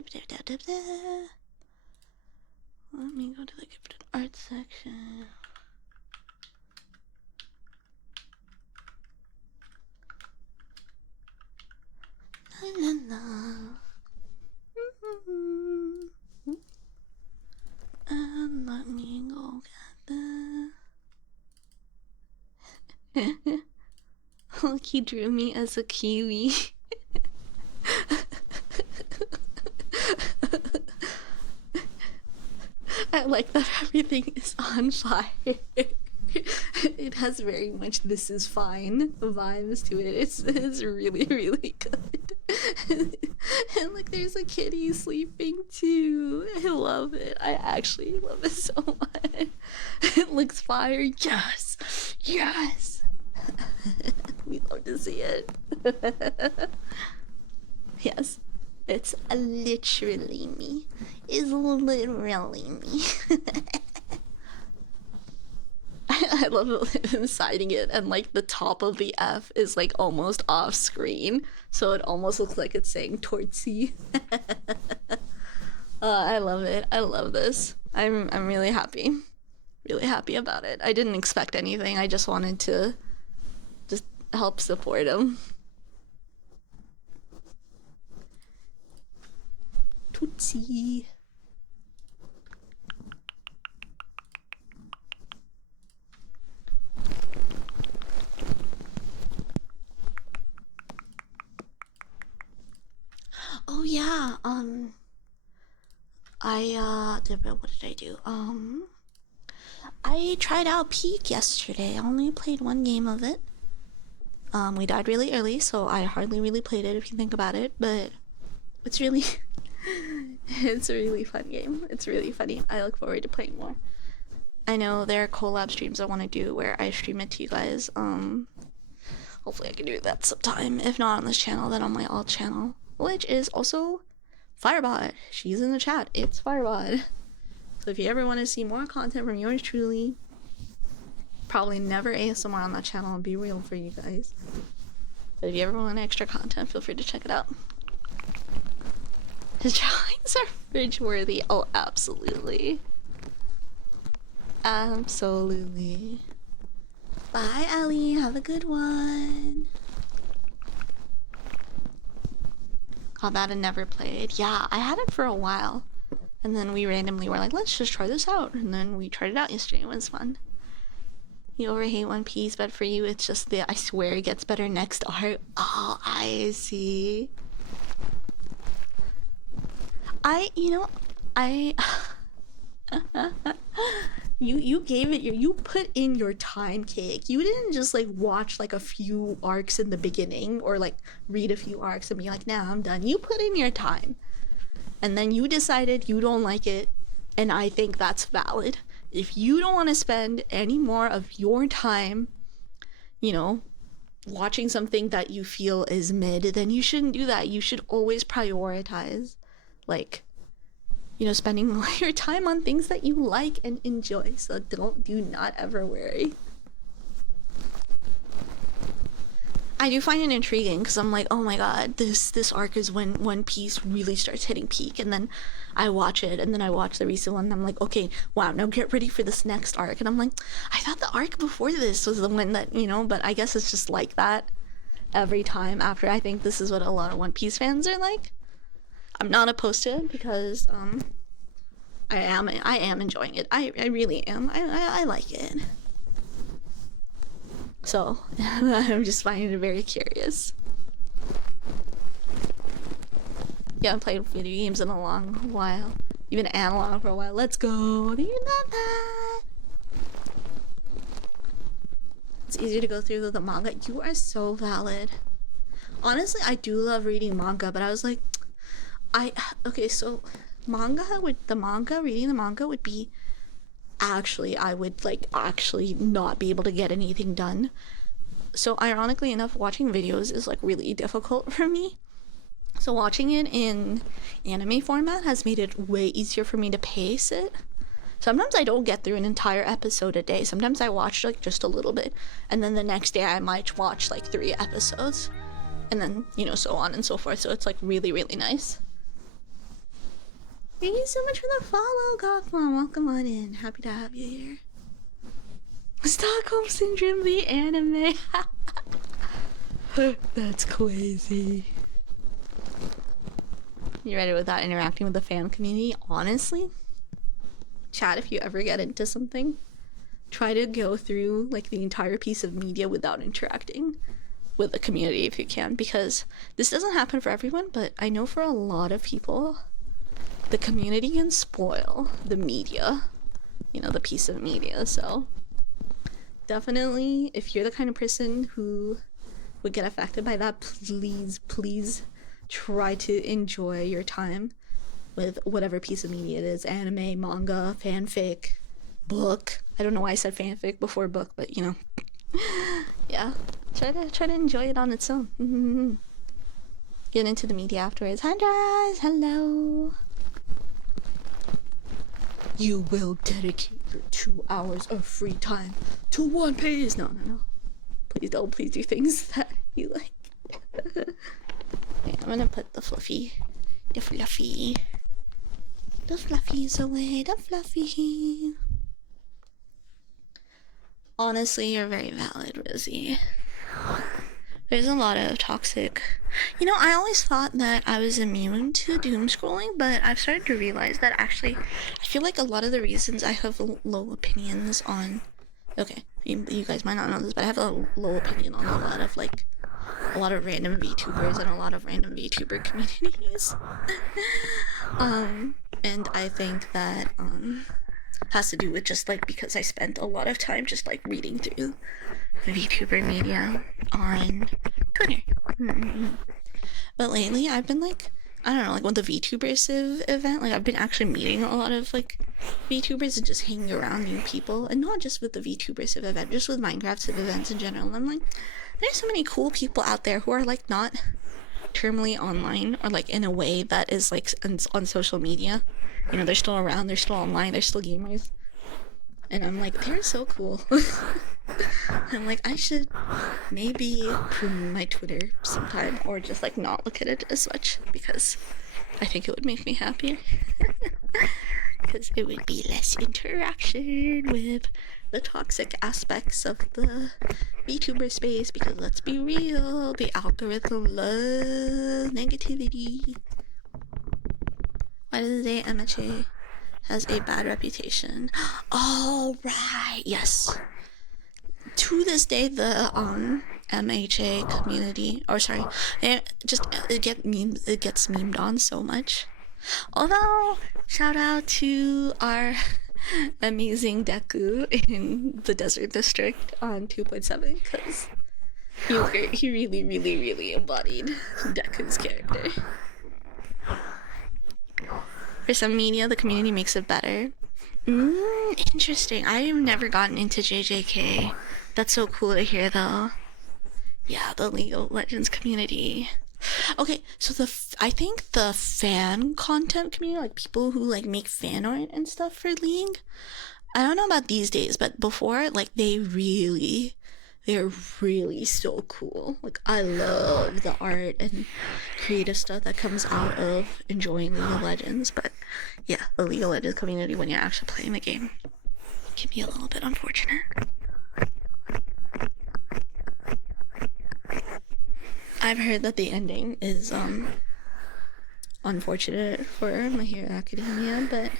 me go to the gifted art section. La, la, la. And let me go get the. Look, he drew me as a kiwi. I like that everything is on fire. It has very much "this is fine" vibes to it. It's really good. And like, there's a kitty sleeping too. I love it. I actually love it so much. It looks fire. Yes. We love to see it. Yes, it's literally me. It's literally me. I love him citing it, and like the top of the F is like almost off screen, so it almost looks like it's saying Tortsy. I love it. I love this. I'm really happy about it. I didn't expect anything. I just wanted to just help support him. Tootsie. Oh yeah, what did I do? I tried out Peak yesterday. I only played one game of it. We died really early, so I hardly really played it if you think about it, but it's really it's a really fun game. It's really funny. I look forward to playing more. I know there are collab streams I want to do where I stream it to you guys. Hopefully I can do that sometime. If not on this channel, then on my alt channel, which is also Firebot. She's in the chat. It's Firebot. So if you ever want to see more content from yours truly, probably never ASMR on that channel, I'll be real for you guys. But if you ever want extra content, feel free to check it out. His drawings are fridge worthy. Oh, absolutely. Absolutely. Bye, Ellie. Have a good one. Call that a never played. Yeah, I had it for a while. And then we randomly were like, let's just try this out. And then we tried it out yesterday. It was fun. You overhate One Piece, but for you, it's just the I swear it gets better next arc. Oh, I see. You gave it you put in your time, Cake. You didn't just like watch like a few arcs in the beginning or like read a few arcs and be like, nah, I'm done. You put in your time. And then you decided you don't like it, and I think that's valid. If you don't want to spend any more of your time, you know, watching something that you feel is mid, then you shouldn't do that. You should always prioritize, like, you know, spending your time on things that you like and enjoy. So do not ever worry. I do find it intriguing because I'm like, oh my god, this arc is when One Piece really starts hitting peak, and then I watch it, and then I watch the recent one, and I'm like, okay, wow, now get ready for this next arc, and I'm like, I thought the arc before this was the one that, you know, but I guess it's just like that every time after. I think this is what a lot of One Piece fans are like. I'm not opposed to it because I am enjoying it. I really am. I like it. So, I'm just finding it very curious. Yeah, I haven't played video games in a long while. Even analog for a while. Let's go! Do you know that? It's easier to go through the manga. You are so valid. Honestly, I do love reading manga, but I was like, okay, so reading the manga would be I would like actually not be able to get anything done. So ironically enough, watching videos is like really difficult for me. So watching it in anime format has made it way easier for me to pace it. Sometimes I don't get through an entire episode a day. Sometimes I watch like just a little bit, and then the next day I might watch like 3 episodes, and then, you know, so on and so forth. So it's like really, really nice. Thank you so much for the follow, Gothmom. Welcome on in. Happy to have you here. Stockholm Syndrome, the anime. That's crazy. You read it without interacting with the fan community? Honestly, chat, if you ever get into something, try to go through like the entire piece of media without interacting with the community if you can, because this doesn't happen for everyone, but I know for a lot of people, the community can spoil the media, you know, the piece of media. So definitely, if you're the kind of person who would get affected by that, please try to enjoy your time with whatever piece of media it is. Anime, manga, fanfic, book. I don't know why I said fanfic before book, but you know. Yeah, try to enjoy it on its own. Get into the media afterwards. Hi guys, hello. You will dedicate your 2 hours of free time to One Piece. No. Please don't. Please do things that you like. Okay, I'm gonna put the fluffies away. The fluffy. Honestly, you're very valid, Rosie. There's a lot of toxic... You know, I always thought that I was immune to doom scrolling, but I've started to realize that actually, I feel like a lot of the reasons I have low opinions on... Okay, you guys might not know this, but I have a low opinion on a lot of random VTubers and a lot of random VTuber communities. And I think that, has to do with just like because I spent a lot of time just like reading through VTuber media on Twitter. But lately I've been like I don't know, like with the Vtuber event, like I've been actually meeting a lot of like Vtubers and just hanging around new people, and not just with the Vtuber event, just with Minecraft events in general. And I'm like, there's so many cool people out there who are like not terminally online, or like in a way that is like on social media. You know, they're still around, they're still online, they're still gamers, and I'm like, they're so cool. I'm like, I should maybe prune my Twitter sometime, or just like not look at it as much, because I think it would make me happier. Because it would be less interaction with the toxic aspects of the VTuber space, because let's be real, the algorithm loves negativity. Why does it say MHA has a bad reputation? Oh, right, yes. To this day, the MHA community, or sorry, it gets memed on so much. Although, shout out to our amazing Deku in the Desert District on 2.7, because he really embodied Deku's character. For some media, the community makes it better. Interesting. I've never gotten into JJK. That's so cool to hear, though. Yeah, the League of Legends community. Okay, so I think the fan content community, like people who like make fan art and stuff for League, I don't know about these days, but before, like they're really so cool. Like I love the art and creative stuff that comes out of enjoying League of Legends. But yeah, the League of Legends community, when you're actually playing the game, can be a little bit unfortunate. I've heard that the ending is unfortunate for My Hero Academia, but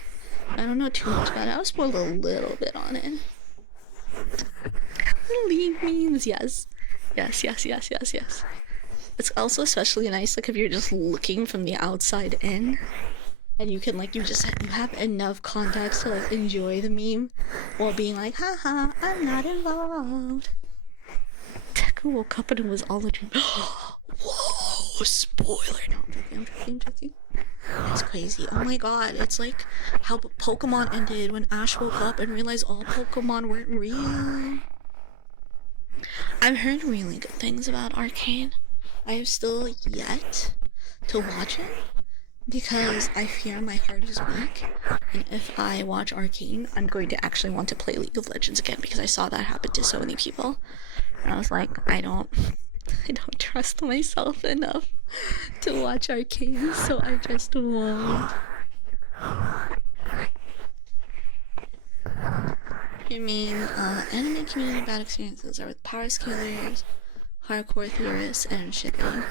I don't know too much about it. I was spoiled a little bit on it. League memes, yes. It's also especially nice, like if you're just looking from the outside in, and you can like you have enough context to like enjoy the meme while being like, haha, I'm not involved. Deku woke up and it was all a dream. Whoa, spoiler. No, I'm joking. That's crazy. Oh my god, it's like how Pokemon ended when Ash woke up and realized all Pokemon weren't real. I've heard really good things about Arcane. I have still yet to watch it, because I fear my heart is weak, and if I watch Arcane, I'm going to actually want to play League of Legends again, because I saw that happen to so many people. And I was like, I don't trust myself enough to watch Arcane, so I just won't. I mean, anime community bad experiences are with power scalers, hardcore theorists, and shipping.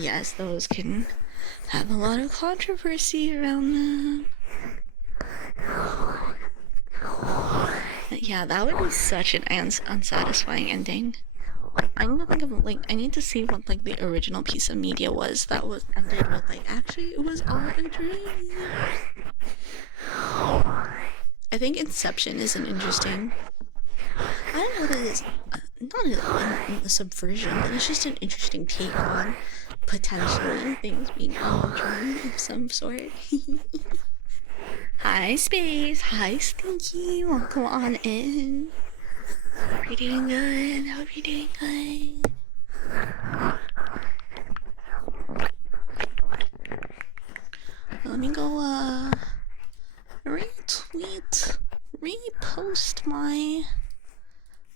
Yes, those can have a lot of controversy around them. Yeah, that would be such an unsatisfying ending. I need to think of I need to see what like the original piece of media was that was ended with like, actually it was all a dream. I think Inception is an interesting, I don't know what it is, not a subversion, but it's just an interesting take on potentially things being all a dream of some sort. Hi Space, hi Stinky, welcome on in. Hope you're doing good, hope you're doing good. Let me go repost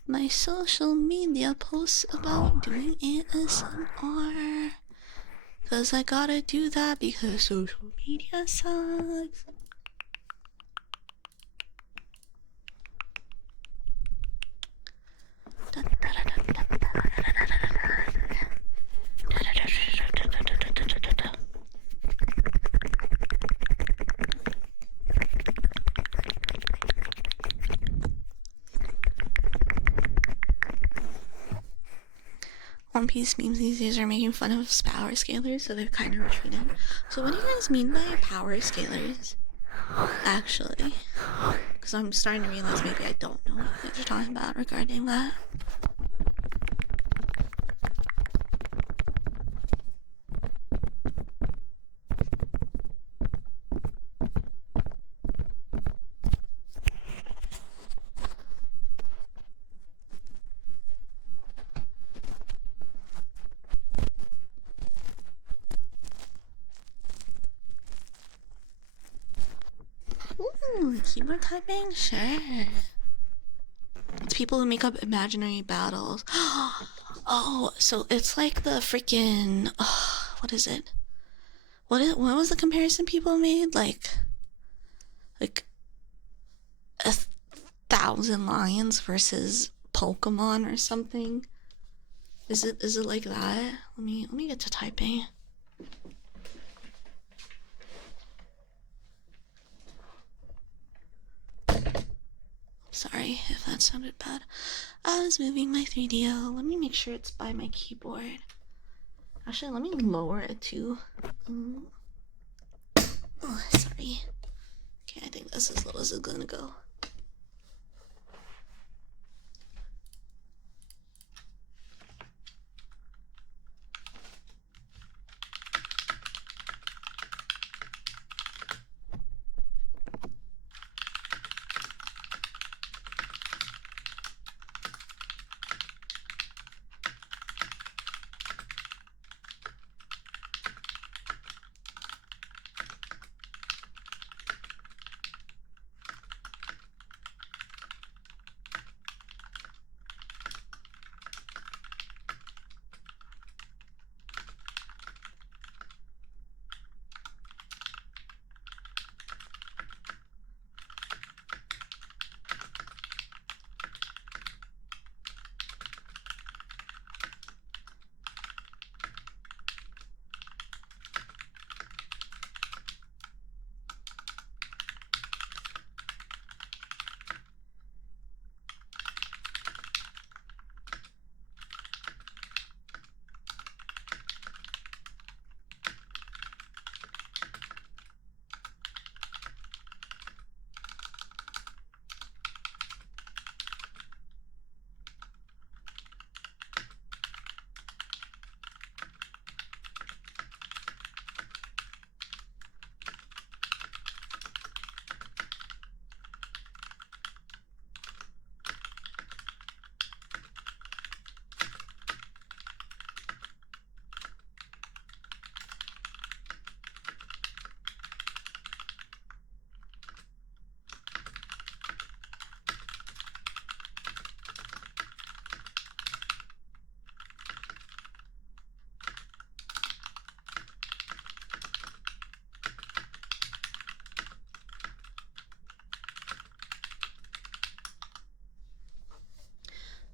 my social media posts about doing ASMR, cause I gotta do that because social media sucks. One Piece memes these days are making fun of power scalers, so they've kind of retreated. So what do you guys mean by power scalers? Actually, because I'm starting to realize maybe I don't know what you're talking about regarding that. Keyboard typing? Sure. It's people who make up imaginary battles. Oh, so it's like the freaking what is it? What was the comparison people made? Like 1,000 lions versus Pokemon or something? Is it like that? Let me get to typing. Sorry if that sounded bad. I was moving my 3DO. Let me make sure it's by my keyboard. Actually, let me lower it too. Oh, sorry. Okay, I think that's as low as it's gonna go.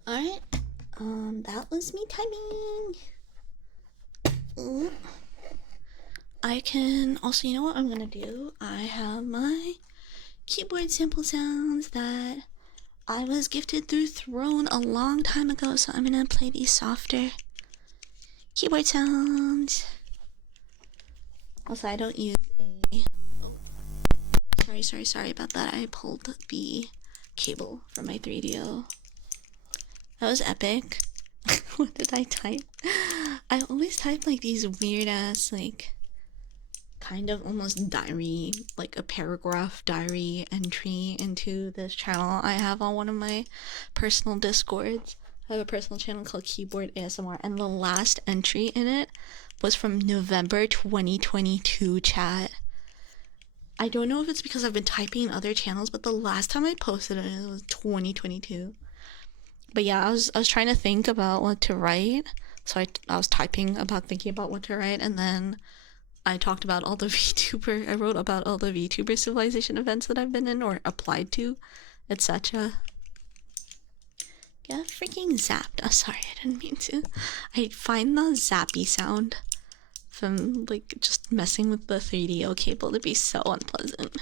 Alright, that was me typing. I can also, you know what I'm gonna do? I have my keyboard sample sounds that I was gifted through Throne a long time ago, so I'm gonna play these softer keyboard sounds. Also, I don't use a... Oh, sorry about that. I pulled the cable from my 3DO. That was epic. What did I type? I always type like these weird ass, like, kind of almost diary, like a paragraph diary entry into this channel I have on one of my personal discords. I have a personal channel called Keyboard ASMR, and the last entry in it was from November 2022, chat. I don't know if it's because I've been typing in other channels, but the last time I posted it was 2022. But yeah, I was trying to think about what to write, so I was typing about thinking about what to write, and then I talked about all the VTuber, I wrote about all the VTuber civilization events that I've been in or applied to, etc. Yeah, freaking zapped. Oh, sorry, I didn't mean to. I find the zappy sound from like just messing with the 3DO cable to be so unpleasant.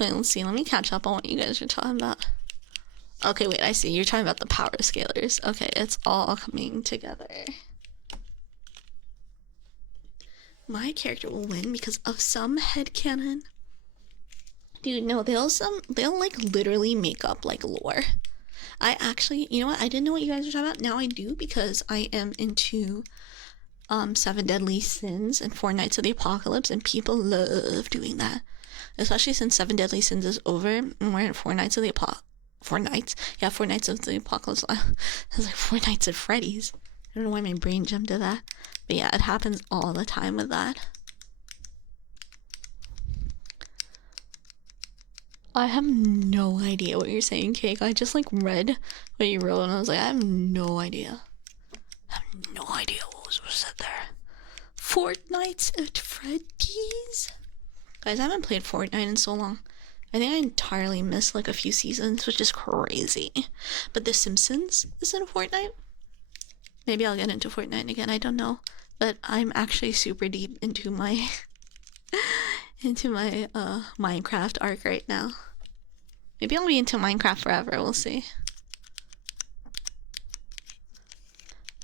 Wait, let's see, let me catch up on what you guys are talking about. Okay, wait, I see. You're talking about the power scalars. Okay, it's all coming together. My character will win because of some headcanon. Dude, no, they'll like literally make up like lore. I actually, you know what? I didn't know what you guys were talking about. Now I do, because I am into 7 Deadly Sins and 4 Nights of the Apocalypse, and people love doing that. Especially since 7 Deadly Sins is over and we're in 4 Nights of the Apocalypse. 4 nights? Yeah, 4 Nights of the Apocalypse. I was like 4 Nights at Freddy's. I don't know why my brain jumped to that. But yeah, it happens all the time with that. I have no idea what you're saying, Cake. I just like read what you wrote and I was like, I have no idea. I have no idea what was said there. Fortnite at Freddy's? Guys, I haven't played Fortnite in so long. I think I entirely missed like a few seasons, which is crazy. But The Simpsons is in Fortnite? Maybe I'll get into Fortnite again, I don't know. But I'm actually super deep into my Minecraft arc right now. Maybe I'll be into Minecraft forever, we'll see.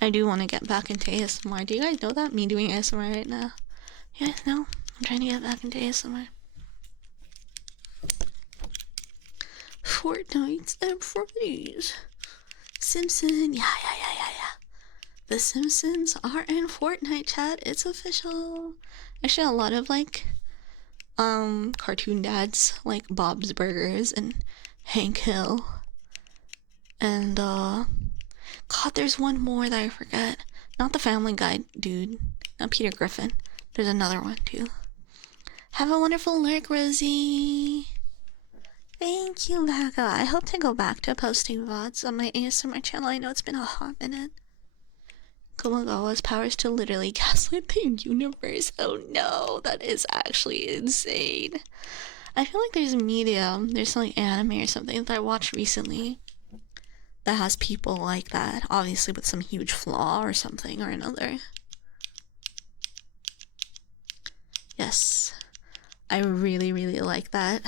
I do want to get back into ASMR. Do you guys know that? Me doing ASMR right now? You guys know? I'm trying to get back into ASMR. Fortnite and Freddy's. Simpson, yeah. The Simpsons are in Fortnite, chat. It's official. Actually, a lot of like cartoon dads like Bob's Burgers and Hank Hill and God, there's one more that I forget. Not the Family Guy dude, not Peter Griffin. There's another one too. Have a wonderful lurk, Rosie. Thank you, Vaga. I hope to go back to posting VODs on my ASMR channel. I know it's been a hot minute. Komagawa's powers to literally gaslight the universe. Oh no, that is actually insane. I feel like there's media, there's some like anime or something that I watched recently that has people like that, obviously with some huge flaw or something or another. Yes, I really like that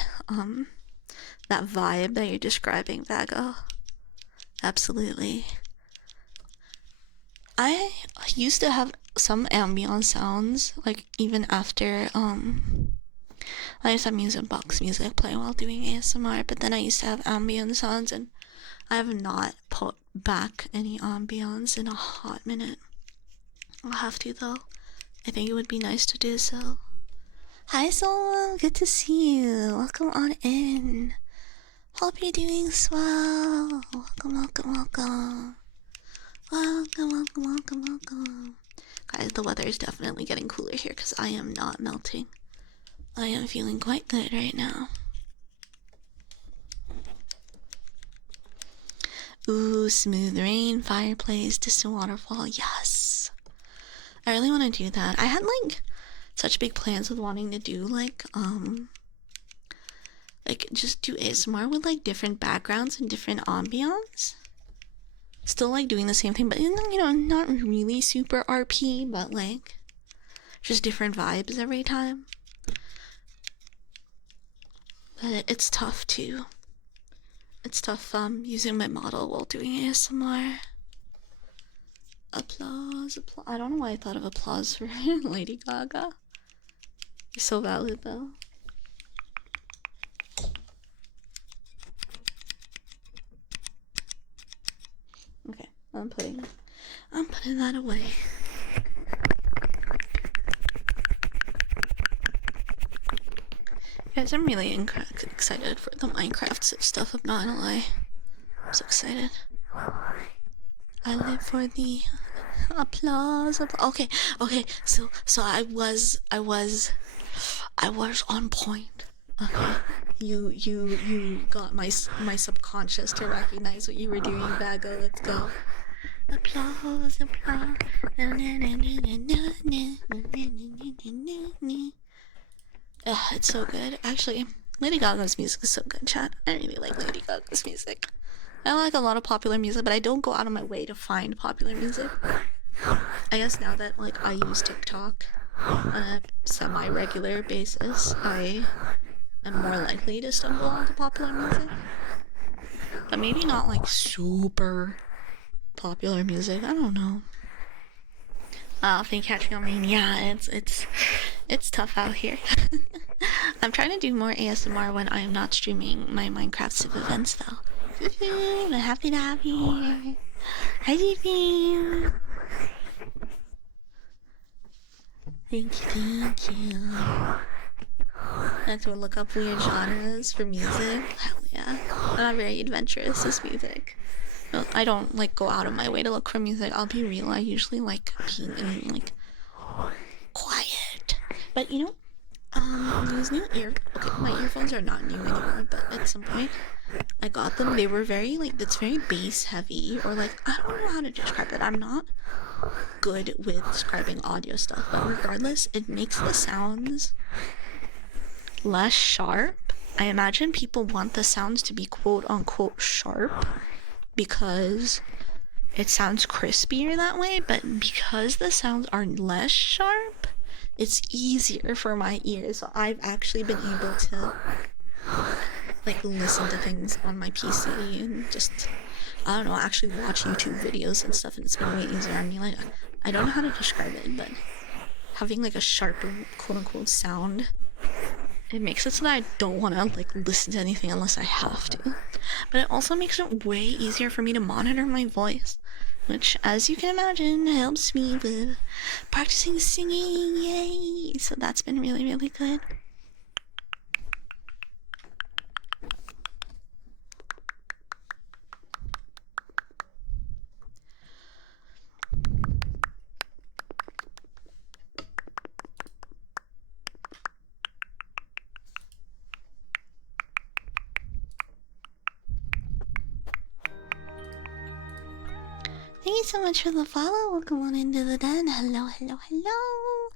that vibe that you're describing, Vago. Absolutely. I used to have some ambient sounds, like even after I used to have music box music play while doing ASMR, but then I used to have ambient sounds, and I have not put back any ambience in a hot minute. I'll have to though. I think it would be nice to do so. Hi Soul, good to see you. Welcome on in. Hope you're doing swell. Welcome. Welcome. Guys, the weather is definitely getting cooler here because I am not melting. I am feeling quite good right now. Ooh, smooth rain, fireplace, distant waterfall. Yes. I really want to do that. I had like such big plans with wanting to do like just do ASMR with like different backgrounds and different ambience. Still like doing the same thing, but you know, not really super RP, but like just different vibes every time. But it's tough too. It's tough using my model while doing ASMR. Applause. I don't know why I thought of applause for Lady Gaga. You're so valid though. Okay, I'm putting that away. Guys, I'm really excited for the Minecraft stuff, I'm not gonna lie. I'm so excited. I live for the applause. Okay, so I was on point. Okay. You got my subconscious to recognize what you were doing, Vago. Let's go. Applause. It's so good. Actually, Lady Gaga's music is so good, chat. I really like Lady Gaga's music. I like a lot of popular music, but I don't go out of my way to find popular music. I guess now that like I use TikTok on a semi-regular basis, I am more likely to stumble onto popular music. But maybe not like super popular music. I don't know. If you catch me on me, yeah, it's tough out here. I'm trying to do more ASMR when I am not streaming my Minecraft Civ events though. I'm happy to have you here. Hi, JP. Thank you. I have to look up weird genres for music. Hell yeah. I'm not very adventurous with music. No, I don't like go out of my way to look for music. I'll be real. I usually like being in like quiet. But you know, These new okay, my earphones are not new anymore, but at some point I got them. They were very like, it's very bass heavy, or like, I don't know how to describe it. I'm not good with describing audio stuff, but regardless, it makes the sounds less sharp. I imagine people want the sounds to be quote unquote sharp because it sounds crispier that way, but because the sounds are less sharp, it's easier for my ears. So I've actually been able to like listen to things on my PC and just, I don't know, actually watch YouTube videos and stuff, and it's been way easier on me. Like, I don't know how to describe it, but having like a sharper quote unquote sound, it makes it so that I don't want to like listen to anything unless I have to. But it also makes it way easier for me to monitor my voice, which, as you can imagine, helps me with practicing singing. Yay! So that's been really, really good. Thank you so much for the follow. Welcome on into the den. Hello, hello, hello.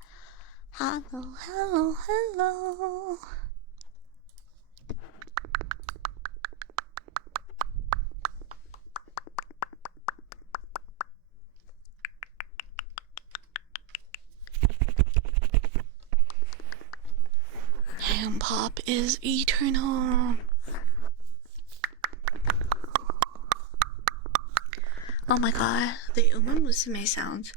Hello, hello, hello. Ham pop is eternal. Oh my god, the Uma Musume sounds.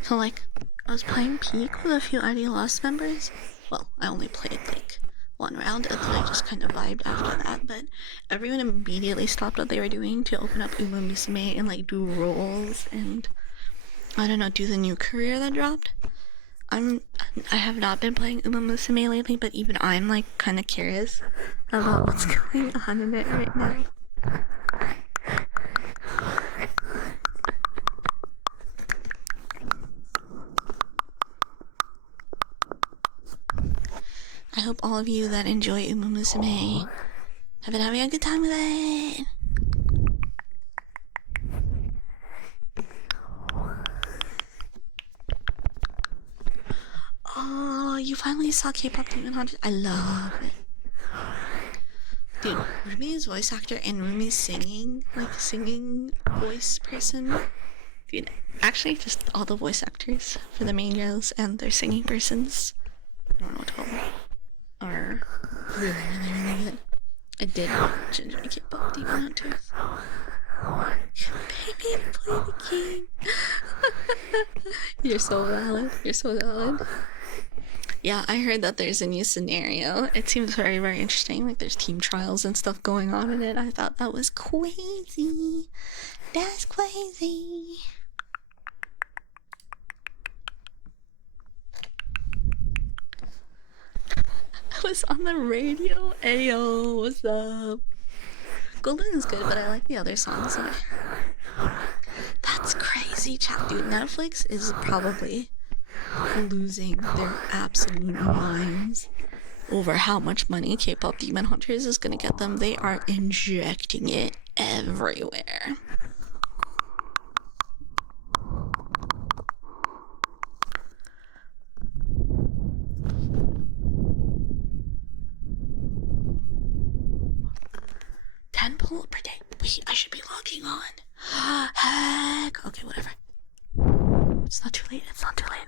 So like, I was playing Peak with a few ID Lost members. Well, I only played like one round and then I just kind of vibed after that, but everyone immediately stopped what they were doing to open up Uma Musume and like do rolls and, I don't know, do the new career that dropped. I have not been playing Uma Musume lately, but even I'm like kind of curious about what's going on in it right now. I hope all of you that enjoy Uma Musume have been having a good time with it. Oh, you finally saw K-pop Demon Hunters? I love it. Dude, Rumi's voice actor and Rumi's singing voice person. Dude, actually just all the voice actors for the main girls and their singing persons, I don't know what to call them, are really, really, really good. I did enjoy K-pop Demon Hunters. Baby, play the game. You're so valid. You're so valid. Yeah, I heard that there's a new scenario. It seems very, very interesting. Like, there's team trials and stuff going on in it. I thought that was crazy. That's crazy. I was on the radio. Ayo, what's up? Golden is good, but I like the other songs. That's crazy, chat. Dude, Netflix is probably losing their absolute minds over how much money K-pop Demon Hunters is gonna get them. They are injecting it everywhere. $10 per day. Wait, I should be logging on. Heck. Okay, whatever. It's not too late. It's not too late.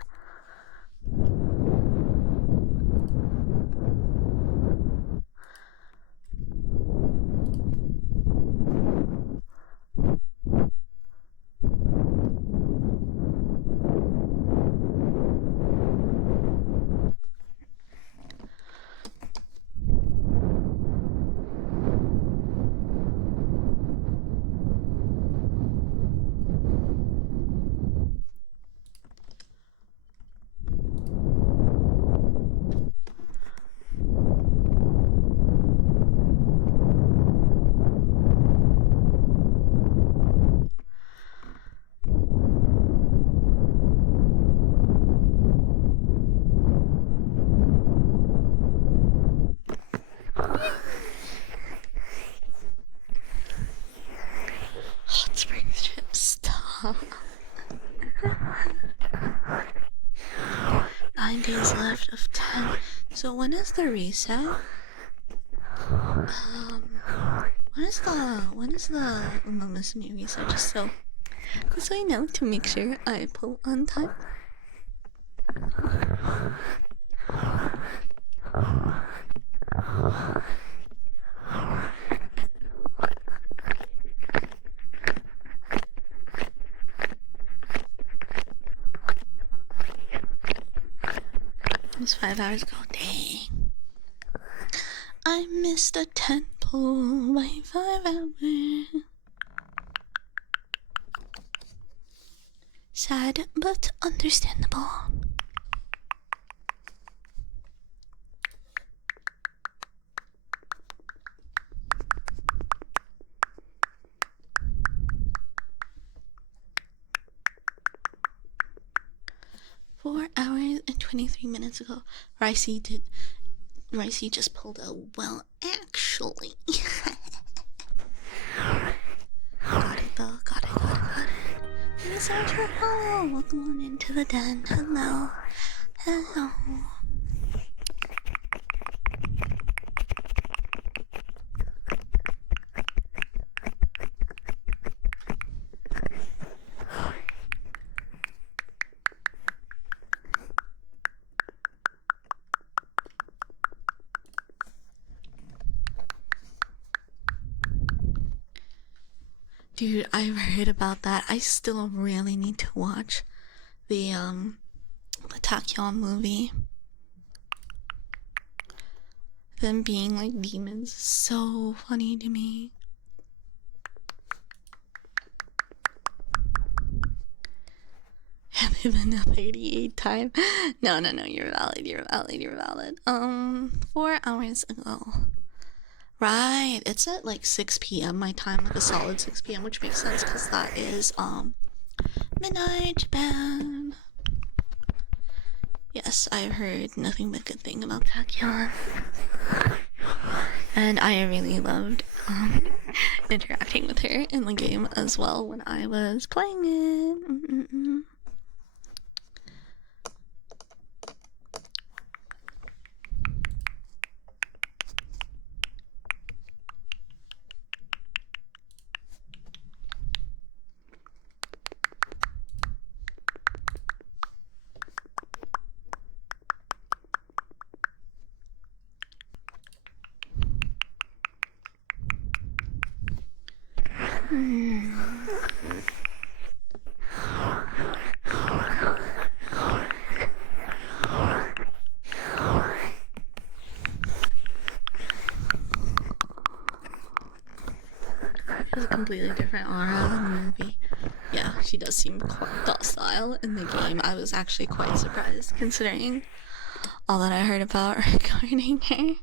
So when is the reset? When is the Mamma Mia reset? Just so I know to make sure I pull on time. It was 5 hours ago. Dang. I missed a temple by 5 hours. Sad but understandable. Four hours and 23 minutes ago, Ricey just pulled a well, actually. Got it though, got it. Thank you so much for following. Welcome on into the den. Hello. Dude, I've heard about that. I still really need to watch the Tachyon movie. Them being like demons is so funny to me. Have they been a 38 time? No, you're valid. 4 hours ago. Right, it's at like 6 p.m. my time, like a solid 6 p.m., which makes sense because that is midnight Japan. Yes, I've heard nothing but good thing about Tachyon. And I really loved interacting with her in the game as well when I was playing it. She has a completely different aura in the movie. Yeah, she does seem quite docile in the game. I was actually quite surprised considering all that I heard about regarding her.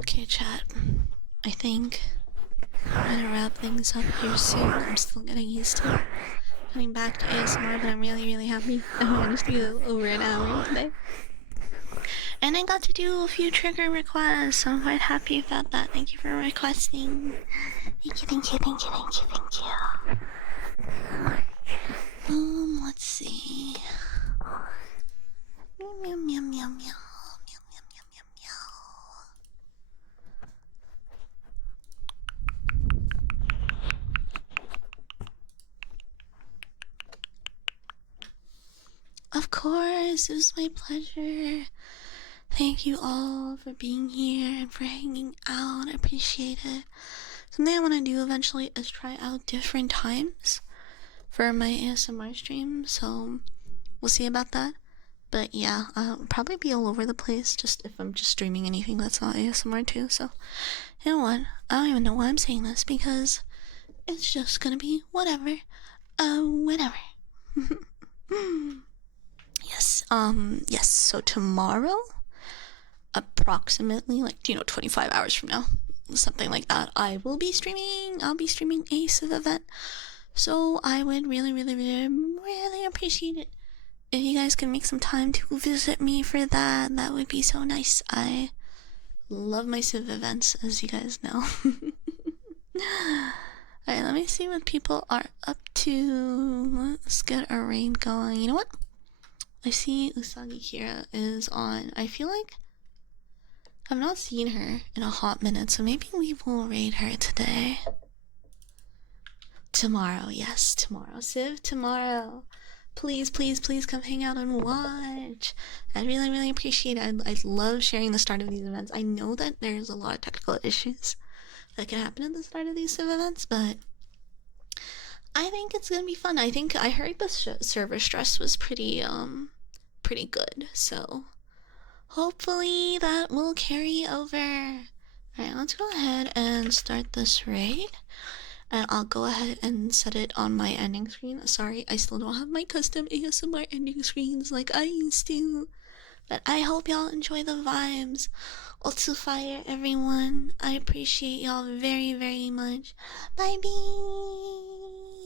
Okay, chat. I think I'm gonna wrap things up here soon. I'm still getting used to coming back to ASMR, but I'm really happy I managed to go over an hour today. And I got to do a few trigger requests, so I'm quite happy about that. Thank you for requesting. Thank you. Let's see. Meow. Of course, it was my pleasure. Thank you all for being here and for hanging out. I appreciate it. Something I want to do eventually is try out different times for my ASMR stream, so we'll see about that. But yeah, I'll probably be all over the place just if I'm just streaming anything that's not ASMR too. So, you know what? I don't even know why I'm saying this because it's just gonna be whatever. Whatever. Yes, so tomorrow approximately, like, 25 hours from now, something like that, I will be streaming. I'll be streaming a Civ event. So I would really, really, really, really appreciate it if you guys can make some time to visit me for that. That would be so nice. I love my Civ events, as you guys know. Alright, let me see what people are up to. Let's get a raid going. You know what? I see Usagi Kira is on. I feel like I've not seen her in a hot minute, so maybe we will raid her today. Tomorrow, yes, tomorrow. Civ, tomorrow. Please, please, please come hang out and watch. I'd really, really appreciate it. I love sharing the start of these events. I know that there's a lot of technical issues that can happen at the start of these Civ events, but I think it's gonna be fun. I think I heard the server stress was pretty good, so hopefully that will carry over. Alright, let's go ahead and start this raid. And I'll go ahead and set it on my ending screen. Sorry, I still don't have my custom ASMR ending screens like I used to. But I hope y'all enjoy the vibes. Also, Fyre, everyone. I appreciate y'all very, very much. Bye, bee.